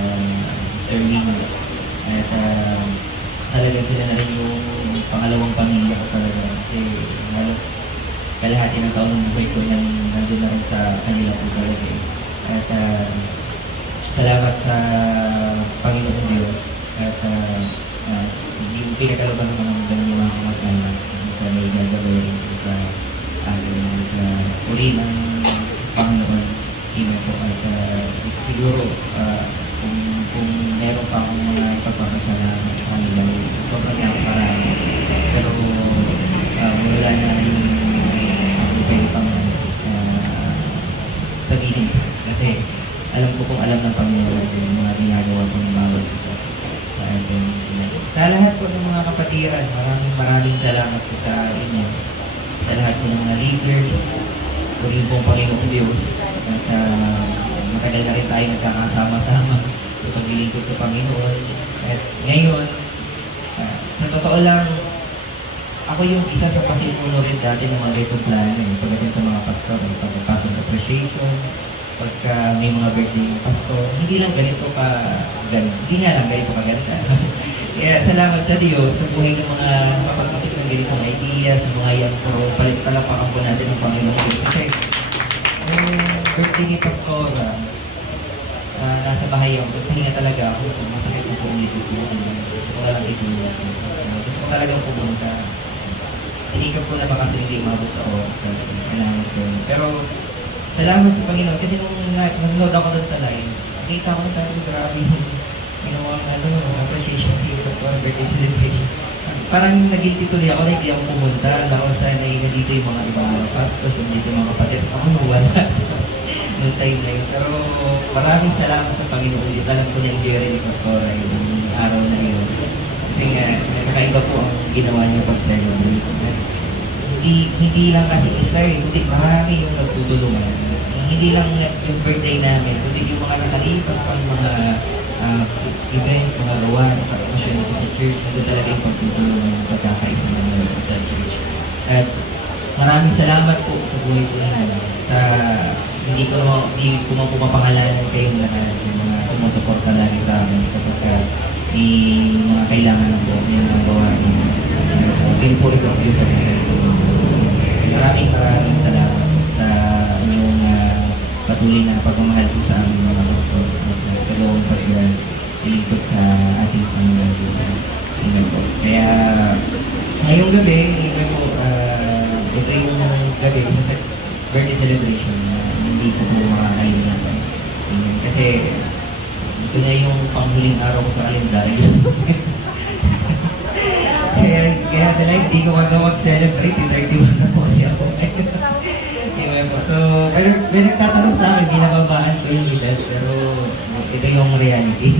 Sister Winnie. At talagang sila na rin yung pangalawang pamilya ko talaga. Kasi halos kalahati ng taon ng buhay ko nandun na rin sa kanila po talaga. At salamat sa Panginoong Diyos. At yung pinakalaban naman ng ganun yung mga kamag-anak sa may gagawin ko sa akin. Uli ng Panginoon. Amen po. At siguro kung meron pa akong mga pagpapasalamat sa kanila, sobrang nakakarami. Pero wala na yung pwede pang sabihin. Kasi alam ko kung alam ng Panginoon yung mga ginagawa ko ng bawat isa sa atin. Sa lahat po ng mga kapatiran, maraming salamat po sa inyo. Sa lahat po ng mga leaders, rin pong Panginoong Diyos. At matagal na rin tayo nagkakasama-sama sa paglilingkod sa Panginoon. At ngayon, sa totoo lang, ako yung isa sa pasimuno rin dati ng mga ganitong plano. Pagdating sa mga pastor, pagpapasok ng appreciation, pagka may mga birthday ng pastor, hindi lang ganito hindi nga lang ganito kaganda. Kaya salamat sa Diyos sa buhay ng mga napapag-isip ng ganitong idea, sa mga young pro, palapakan po natin ng Panginoong Diyos. Kasi birthday ni Pastora, nasa bahay ako, pahinga talaga ako, so masakit na po ulit ito sa mga. Gusto ko talagang ituloy. Gusto ko talagang pumunta. Sinikap ko na baka hindi umabot sa oras na kailangan ko. Pero salamat sa Panginoon kasi nung nag-load ako doon sa live, nakita ko na sabi ko, grabe yung ginawang appreciation kay Pastor birthday celebration. Parang nag-guilty tuloy ako na hindi ako pumunta. Ako sana nandito yung mga ibang mga pastors, nandito yung mga kapatid. Ako nawala sa noong time na yun. Pero maraming salamat sa Panginoon. Alam ko na enjoy rin ni Pastora yung araw na yun. Kasi nga, nakakaiba po ang ginawa niyo pag-celebrate. Hindi lang kasi isa hindi marami yung nagtutulungan. Hindi lang yung birthday namin, kundi yung mga nakalipas pang mga event, mga ruwan, pag-amasyon natin sa church, nandun talaga yung pagtutulungan ng pagkakaisa namin sa church. At maraming salamat po sa buhay ko ninyo. Hindi ko mapapangalanan kayong lahat, yung mga sumusuporta lagi sa amin kapag may mga kailangan ng buhay, may mga gawain. Pinupuri ko ang Diyos sa buhay ko. Maraming salamat sa inyong patuloy na pagmamahal ko sa aming mga pastor at sa loob paglilingkod sa ating Panginoon Diyos. Kaya ngayong gabi, ito yung gabi sa birthday celebration na hindi hindi ko po makakalimutan. Kasi ito na yung panghuling araw ko sa kalendaryo. kaya talaga hindi ko mag-celebrate, 31 na po kasi ako. So, pero may nagtatanong sa akin, binababaan ko yung edad, pero ito yung reality.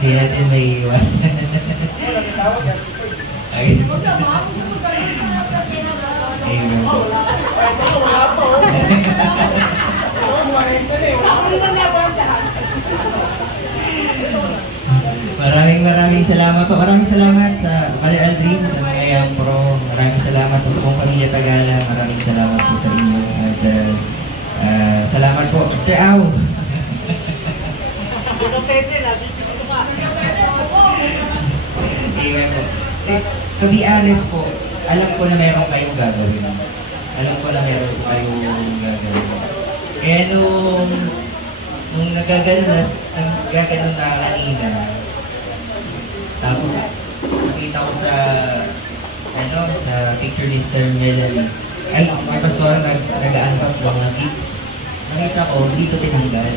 Hindi natin may iwasan. Ayun. Ayun po. Maraming salamat po. Maraming salamat sa Mother Aldrin, sa mga Young Pro. Maraming salamat po sa buong pamilya Tagala. Maraming salamat po sa inyo. At salamat po, Mr. Au. Amen po. To be honest po, alam ko na meron kayong gagawin. Alam ko na meron kayong gagawin. Kaya nung nagaganon na kanina, tapos nakita ko sa picture ni Sister Melanie, ay, may pastora nag-aantok ng mga gifts. Nakita ko, dito tinanggal.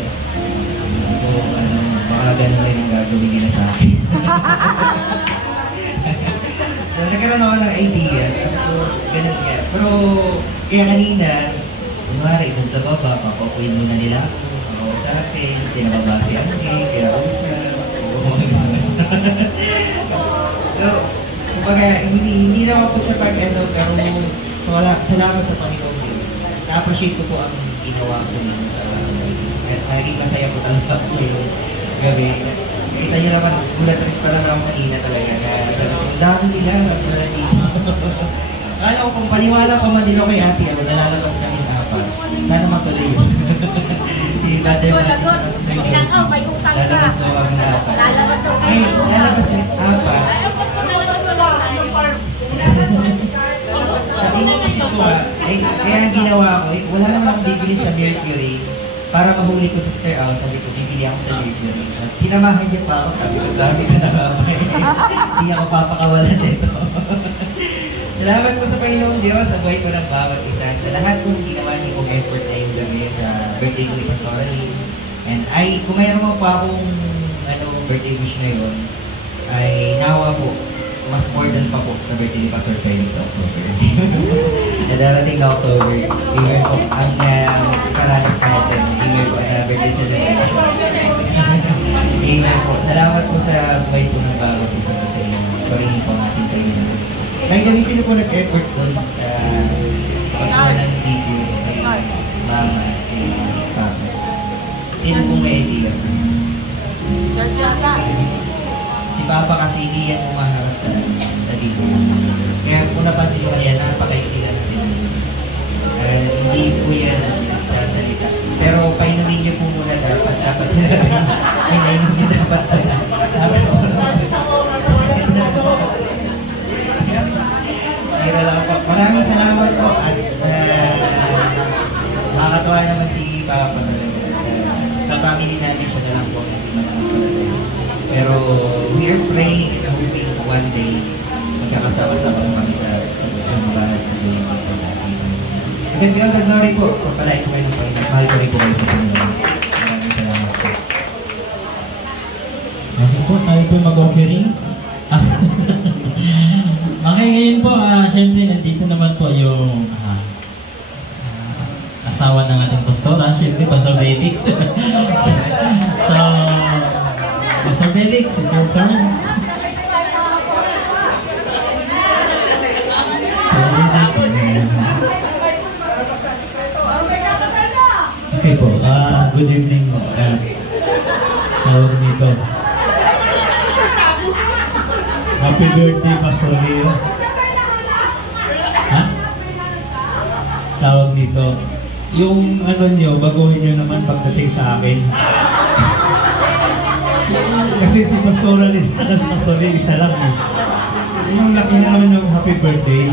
Mga ganun rin ang gagawin nila sa akin. So, nagkaroon ako ng idea. Ganun nga. Pero, kaya kanina, kunwari, dun sa baba, papapuin muna nila ako. Ako sa akin, tinababa si Angge, kaya ako siya. So, kumbaga, hindi naman po sa pag-garus. So, salamat sa Panginoon Diyos. Na-appreciate ko po ang ginawa ko ninyo sa akin. At naging masaya po talaga po yung gabi. Kita nyo naman, gulat rin pala naman kanina talaga na ang dami nila na dito. Kala ko kung paniwala pa man din ako kay ate, nalalabas namin apat. Sana matuloy yun. Diba tayo lalabas daw kami na apat. Lalabas na apat. Iniisip ko kaya ang ginawa ko, wala naman akong bibili sa Mercury para mahuli ko sa Sister Al. Sabi ko, bibili ako sa Mercury. Sinamahan niya pa ako, sabi ko na kapay. Hindi ako papakawalan nito. Salamat po sa Panginoong Diyos, sa buhay ko ng bawat isa. Sa lahat kong ginawa niyo kong effort na yung gabi sa birthday ko ni Pastor Aline. And kung mayroon mo pa akong birthday wish na yun, ay nawa po, mas more than pa po sa birthday ni Pastor Felix sa October. Darating na October, tingin po ang paranas natin, tingin po na birthday celebration. Tingin po, salamat po sa buhay po ng bawat isa po sa inyo. Pagiging po natin tayo ng gusto. Ngayon kami sino po nag-effort doon pagkuha ng video kay Mama at kay Papa. Sino pong may idea? Si Papa kasi hindi yan umaharap sa video. Kaya kung napansin mo kanina, napakaiksi lang sila. Hindi po yan sasalita. Pero painumin niyo po muna dapat sila rin. Painumin niyo dapat. Kira lang po. Maraming salamat po at makakatawa naman si Papa talaga. Sa family namin siya na lang po. Hindi man lang talaga. Pero we are praying and hoping one day magkakasama-sama kami sa mga nagulong sa akin. Again, beyond the glory po, pagpalain ko kayo ng Panginoon. Mahal ko rin po kayo sa Panginoon. Maraming salamat po. Okay po, tayo po mag-offering. Okay, ngayon po, syempre nandito naman po yung asawa ng ating pastora, syempre Pastor Felix. So, Pastor Felix, it's your turn. Okay po, good evening. Tawag nito. Happy birthday, Pastor Leo. Ha? Tawag dito. Yung nyo, baguhin nyo naman pagdating sa akin. Kasi si Pastor Leo, si Pastor Leo, isa lang eh. Yung laki na naman yung happy birthday.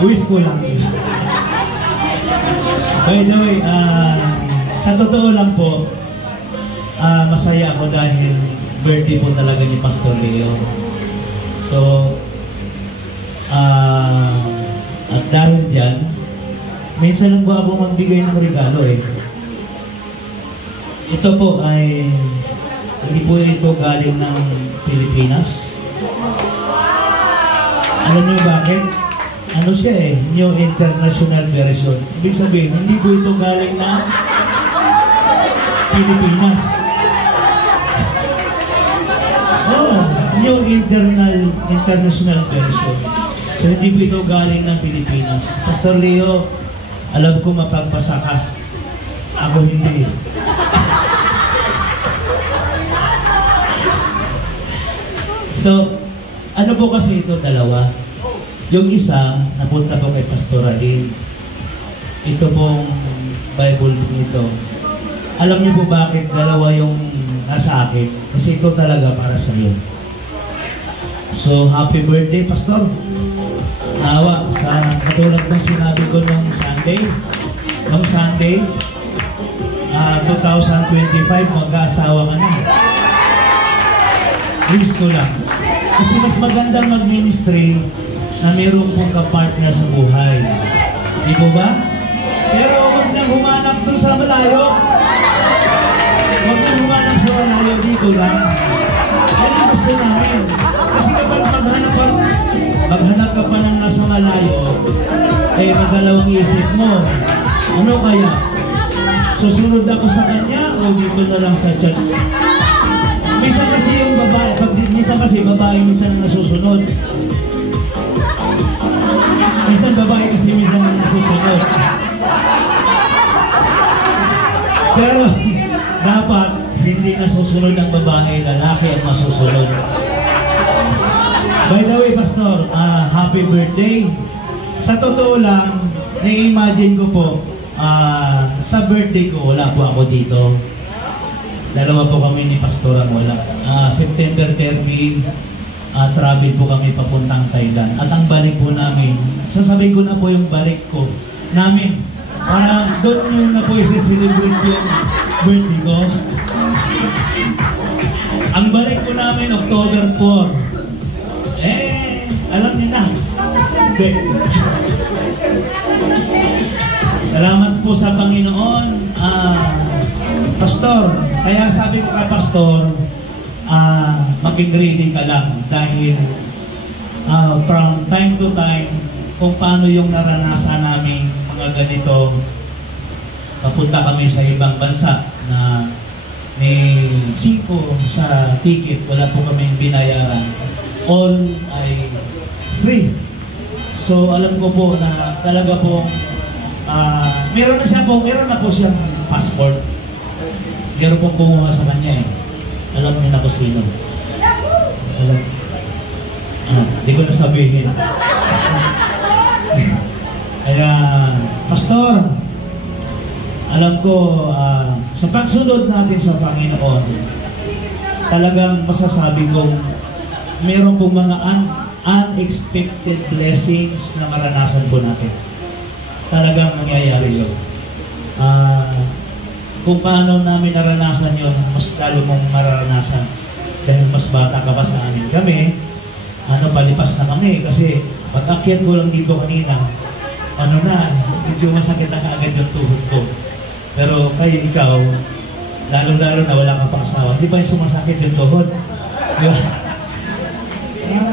Wish ko lang. By the way, sa totoo lang po, masaya ako dahil birthday po talaga ni Pastor Leo. So, at dahil dyan, Minsan lang po ako magbigay ng regalo eh. Ito po ay, hindi po ito galing ng Pilipinas. Alam niyo bakit? Ano siya eh, New International Version. Ibig sabihin, hindi po ito galing ng Pilipinas. Oh, New International Version. So hindi po ito galing ng Pilipinas. Pastor Leo, alam ko mapagpasa ka. Ako hindi. So, ano po kasi ito, dalawa. Yung isa, napunta po kay Pastor Alin. Ito pong Bible nito. Alam niyo po bakit dalawa yung nasa akin? Kasi ito talaga para sa iyo. So, happy birthday, Pastor. Nawa, sa katulad ng sinabi ko nung Sunday, 2025, mag-aasawa ka na. Wish ko lang. Kasi mas magandang mag-ministry na mayroon pong kapartner sa buhay. Di po ba? Pero huwag nang humanap doon sa malayo. Huwag nang humanap sa malayo, dito lang. Yan ang gusto namin. Kasi kapag maghanap ka pa ng nasa malayo, eh magdalawang isip mo, ano kaya? Susunod ako sa kanya o dito na lang sa church? Minsan kasi yung babae, minsan nasusunod. Minsan babae kasi minsan nasusunod. Pero dapat hindi nasusunod ang babae, lalaki ang masusunod. By the way, Pastor, happy birthday. Sa totoo lang, na-imagine ko po, sa birthday ko, wala po ako dito. Dalawa po kami ni Pastor ang wala. September 30, travel po kami papuntang Thailand. At ang balik po namin, sasabihin ko na po yung balik ko namin. Para doon yung na po isi-celebrate yung birthday ko. Ang balik po namin, October 4. Alam niyo na. Salamat po sa Panginoon. Pastor, kaya sabi ko kay Pastor, maging ready ka lang dahil from time to time, kung paano yung naranasan namin mga ganito, papunta kami sa ibang bansa na may 5 sa ticket, wala po kaming binayaran. All ay free. So alam ko po na talaga po meron na po siyang passport. Meron pong kumuha sa kanya eh. Alam niyo na ko sino. Di ko na sabihin. Kaya, Pastor, alam ko, sa pagsunod natin sa Panginoon, talagang masasabi kong meron pong mga unexpected blessings na maranasan po natin. Talagang mangyayari yun. Kung paano namin naranasan yun, mas lalo mong mararanasan dahil mas bata ka pa sa amin. Kami, palipas na kami kasi pag-akyat ko lang dito kanina, medyo masakit na kaagad yung tuhod ko. Pero kayo, ikaw, lalo-lalo na wala kang pang-asawa, di ba yung sumasakit yung tuhod?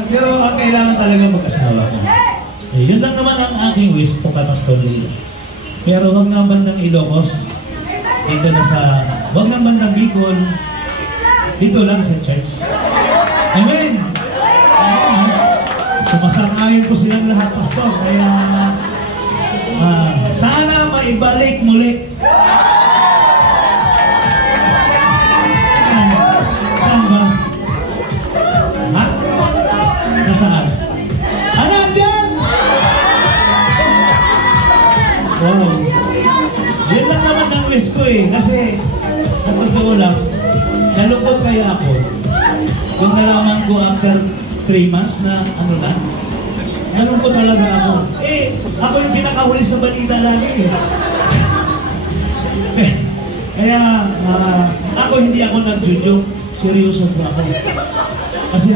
Pero ang kailangan talaga mag-asawa ko. Yun lang naman ang aking wish po kay Pastor Leo. Pero huwag na bandang Ilocos, dito na huwag na bandang Bicol, dito lang sa church. Amen! Sumasang-ayon po silang lahat, Pastor. Kaya sana maibalik muli. Saan ba? Ha? Nasaan? Nandyan! Wow. Yan lang naman ang wish ko eh. Kasi sa totoo lang, nalungkot kaya ako. Yung nalaman ko after 3 months na nalungkot talaga ako. Ako yung pinakahuli sa balita lagi eh. Kaya ako hindi ako nag-joke. Seryoso po ako. Kasi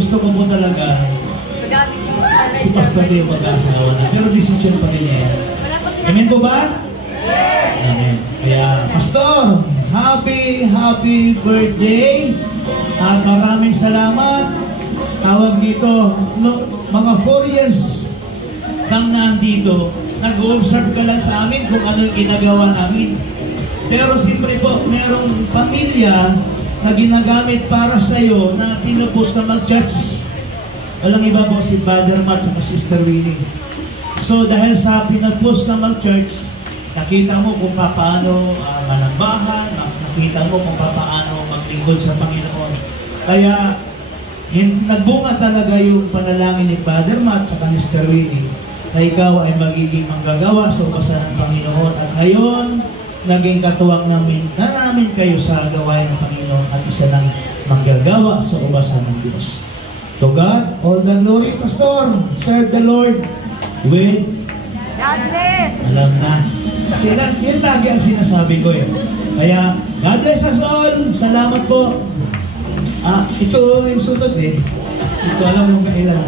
gusto ko po talaga si Pastor Leo mag-asawa na. Pero decision pa rin niya. Amen po ba? Amen. Kaya, Pastor, happy birthday. At maraming salamat. Tawag dito, mga 4 years kang nandito, nag-observe ka lang sa amin kung ano yung ginagawa namin. Pero siyempre po, merong pamilya na ginagamit para sa iyo na tinupos na mag-church. Walang iba po si Father Matt at Sister Winnie. So dahil sa pinag-post na mag-church, nakita mo kung paano manambahan, nakita mo kung paano maglingkod sa Panginoon. Kaya nagbunga talaga yung panalangin ni Father Matt sa Sister Winnie na ikaw ay magiging manggagawa sa ubasan ng Panginoon. At ngayon, naging katuwang namin kayo sa gawain ng Panginoon at isa ng manggagawa sa ubasan ng Diyos. To God, all the glory, Pastor. Serve the Lord with God bless. Alam na. Yun lagi ang sinasabi ko eh. Kaya, God bless us all. Salamat po. Ito yung sutot eh. Hindi ko alam kung kailan.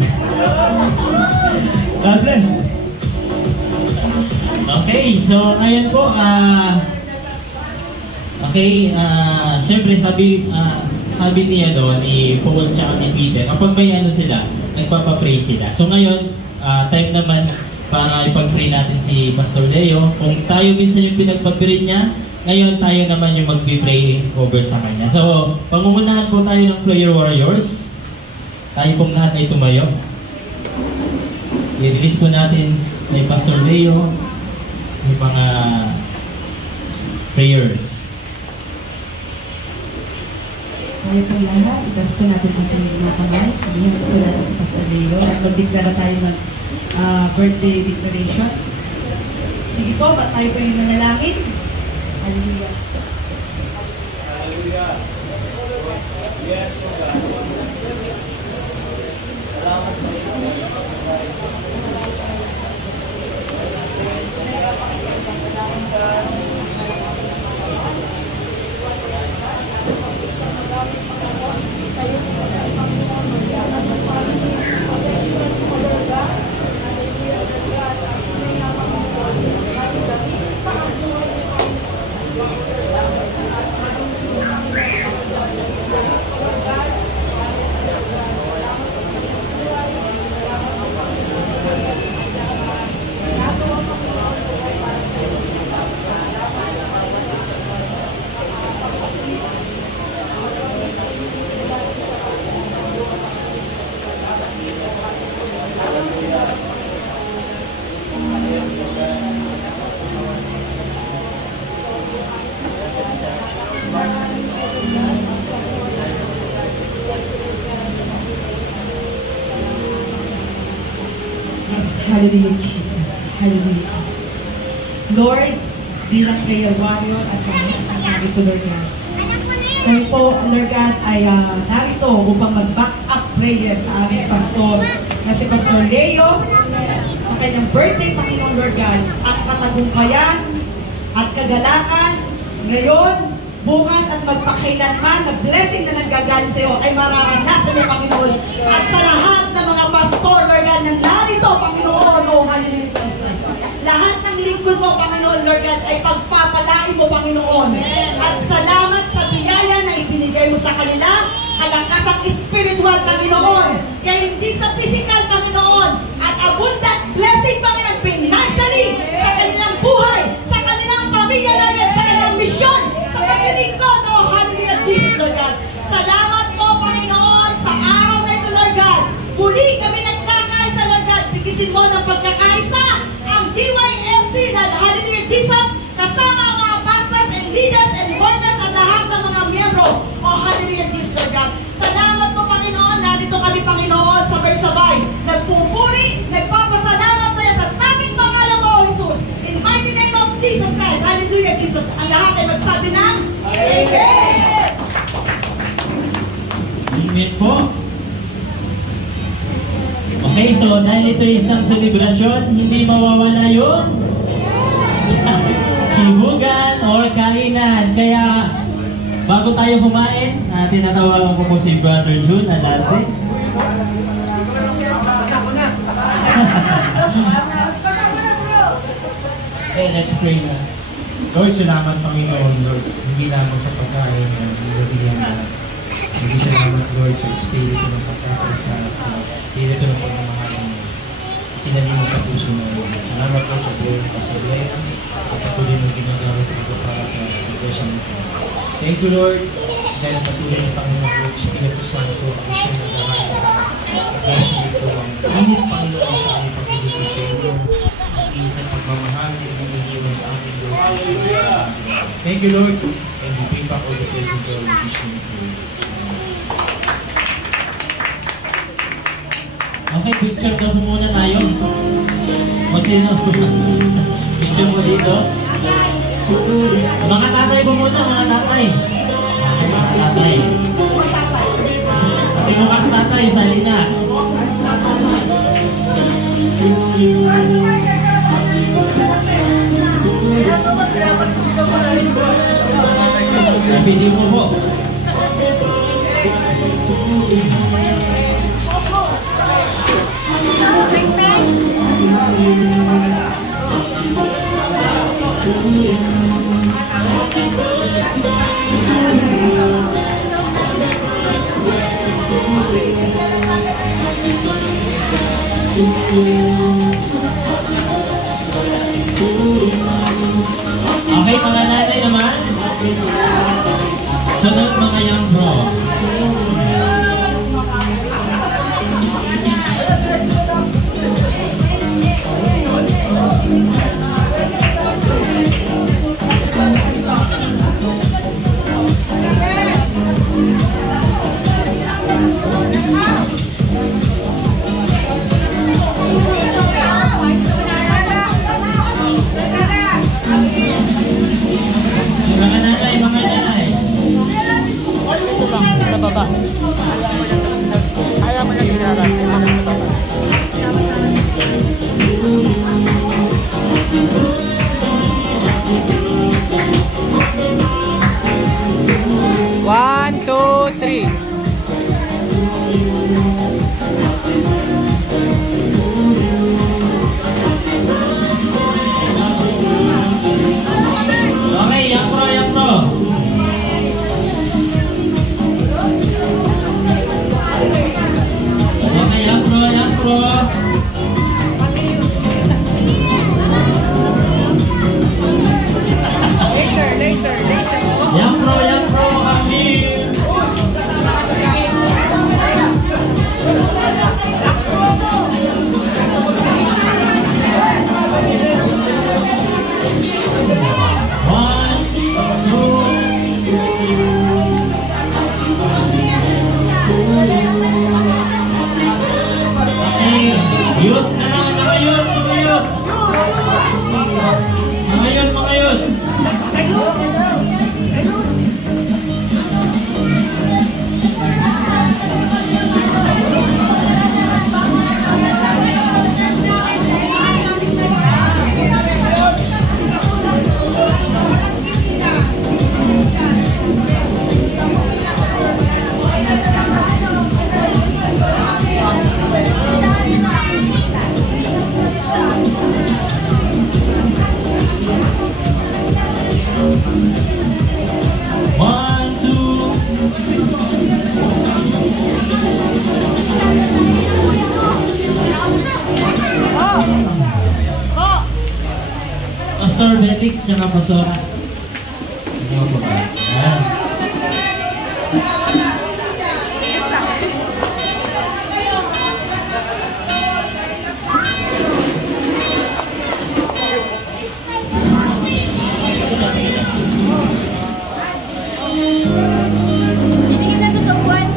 God bless. Okay, so ngayon po, syempre sabi ni Paul tsaka ni Peter, kapag may sila, nagpapapray sila. So ngayon, time naman para ipag-pray natin si Pastor Leo. Kung tayo minsan yung pinagpapray niya, ngayon tayo naman yung mag-pray over sa kanya. So, pangungunahan po tayo ng prayer warriors. Tayo pong lahat ay tumayo. I-release po natin kay Pastor Leo yung mga prayers. Tayo po lahat, itas po natin ang mga kamay. Ihas po natin sa Pastor Leo at magdeklara tayo ng birthday declaration. Sige po, tayo po yung nanalangin. Hallelujah. Hallelujah. Yes, God. Salamat po. Hallelujah, Jesus. Hallelujah, Jesus. Lord, bilang prayer warrior at kami po, Lord God. Kami po, Lord God, ay narito upang mag-back up prayer sa aming pastor na si Pastor Leo sa kanyang birthday, Panginoon Lord God, at katagumpayan at kagalakan ngayon, bukas at magpakailanman na blessing na nanggagaling sa iyo ay mararanasan niya, Panginoon. At sa lahat ng mga pastor, Lord God, na narito, Panginoon, oh, hallelujah, Jesus. Lahat ng lingkod mo, Panginoon, Lord God, ay pagpapalain mo, Panginoon. At salamat sa biyaya na ibinigay mo sa kanila, kalakasang spiritual, Panginoon. Kaya hindi sa physical, Panginoon, at abundant blessing, Panginoon, financially, sa kanilang buhay, sa kanilang pamilya, Lord God, sa kanilang misyon, sa paglilingkod, oh, hallelujah, Jesus, Lord God. Salamat po, Panginoon, sa araw na ito, Lord God. Muli kami nagkakaisa, Lord God. Bigisin mo ng pagkakaisa ang GYFC, hallelujah, Jesus, kasama ang mga pastors and leaders and workers at lahat ng mga miyembro. Oh, hallelujah, Jesus, Lord God. Salamat po, Panginoon. Narito kami, Panginoon, sabay-sabay. Nagpupuri, nagpapasalamat sa iyo sa tanging pangalan mo, oh, Jesus. In mighty name of Jesus Christ. Hallelujah, Jesus. Ang lahat ay magsabi ng Amen. Amen po. Okay, so dahil ito isang selebrasyon, hindi mawawala yung chibugan or kainan. Kaya bago tayo kumain, tinatawagan ko po si Brother June Alante. pray na, Lord, salamat Panginoon, Lord, hindi lamang sa pagkain na nilabigyan na. Hindi salamat, Lord, sa Espiritu ng pagkakasa, sa Espiritu ng pagmamahalan mo. Tinanin mo sa puso mo. Salamat, Lord, sa buhay ng Kasablea, sa patuloy ng ginagamit mo para sa iglesia mo. Thank you, Lord, dahil patuloy ng Panginoon, Lord, Espiritu Santo, ang siya nag-aaral sa iglesia nito. Ang init, Panginoon, sa aming pagkakita sa inyo. Ang init ng pagmamahal, ang mo sa amin, Lord. Thank you, Lord, and we bring back all the praise and glory to you. Okay, picture daw muna tayo. Sino? Picture mo dito. Mga tatay po muna, mga tatay. Mga tatay. Pati mga tatay, salina. Video mo po. Okay, mga nanay naman. Sunod mga young bro. Pastor Felix, tsaka Pastor. Hindi ako ba? Ayan. Ibigin natin sa uwan.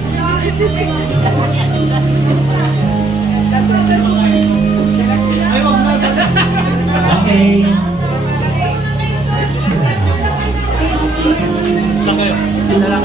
Okay. Saan kayo? Sila lang.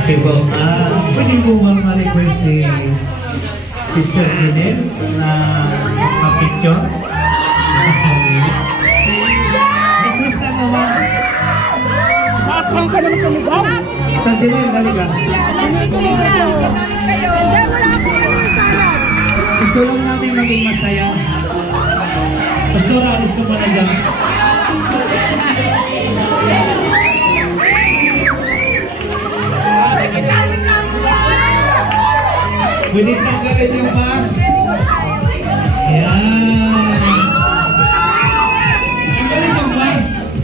Okay po. Pwede po ma-request si Sister Janelle na ma-picture. Request na naman. Makakang ka naman sa lugar. Sister Janelle, dali ka. Gusto lang namin maging masaya. Pastor, alis ka pala dyan. Pwede tanggalin yung mask. Ayan. Tanggalin yung mask.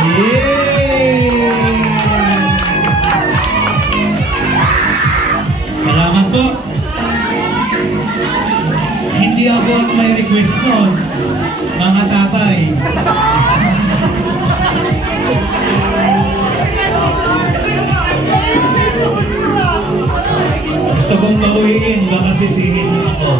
Yay! Salamat po. Hindi ako ang may request nun. Mga tatay. Gusto kong pauwiin, baka sisihin mo ako.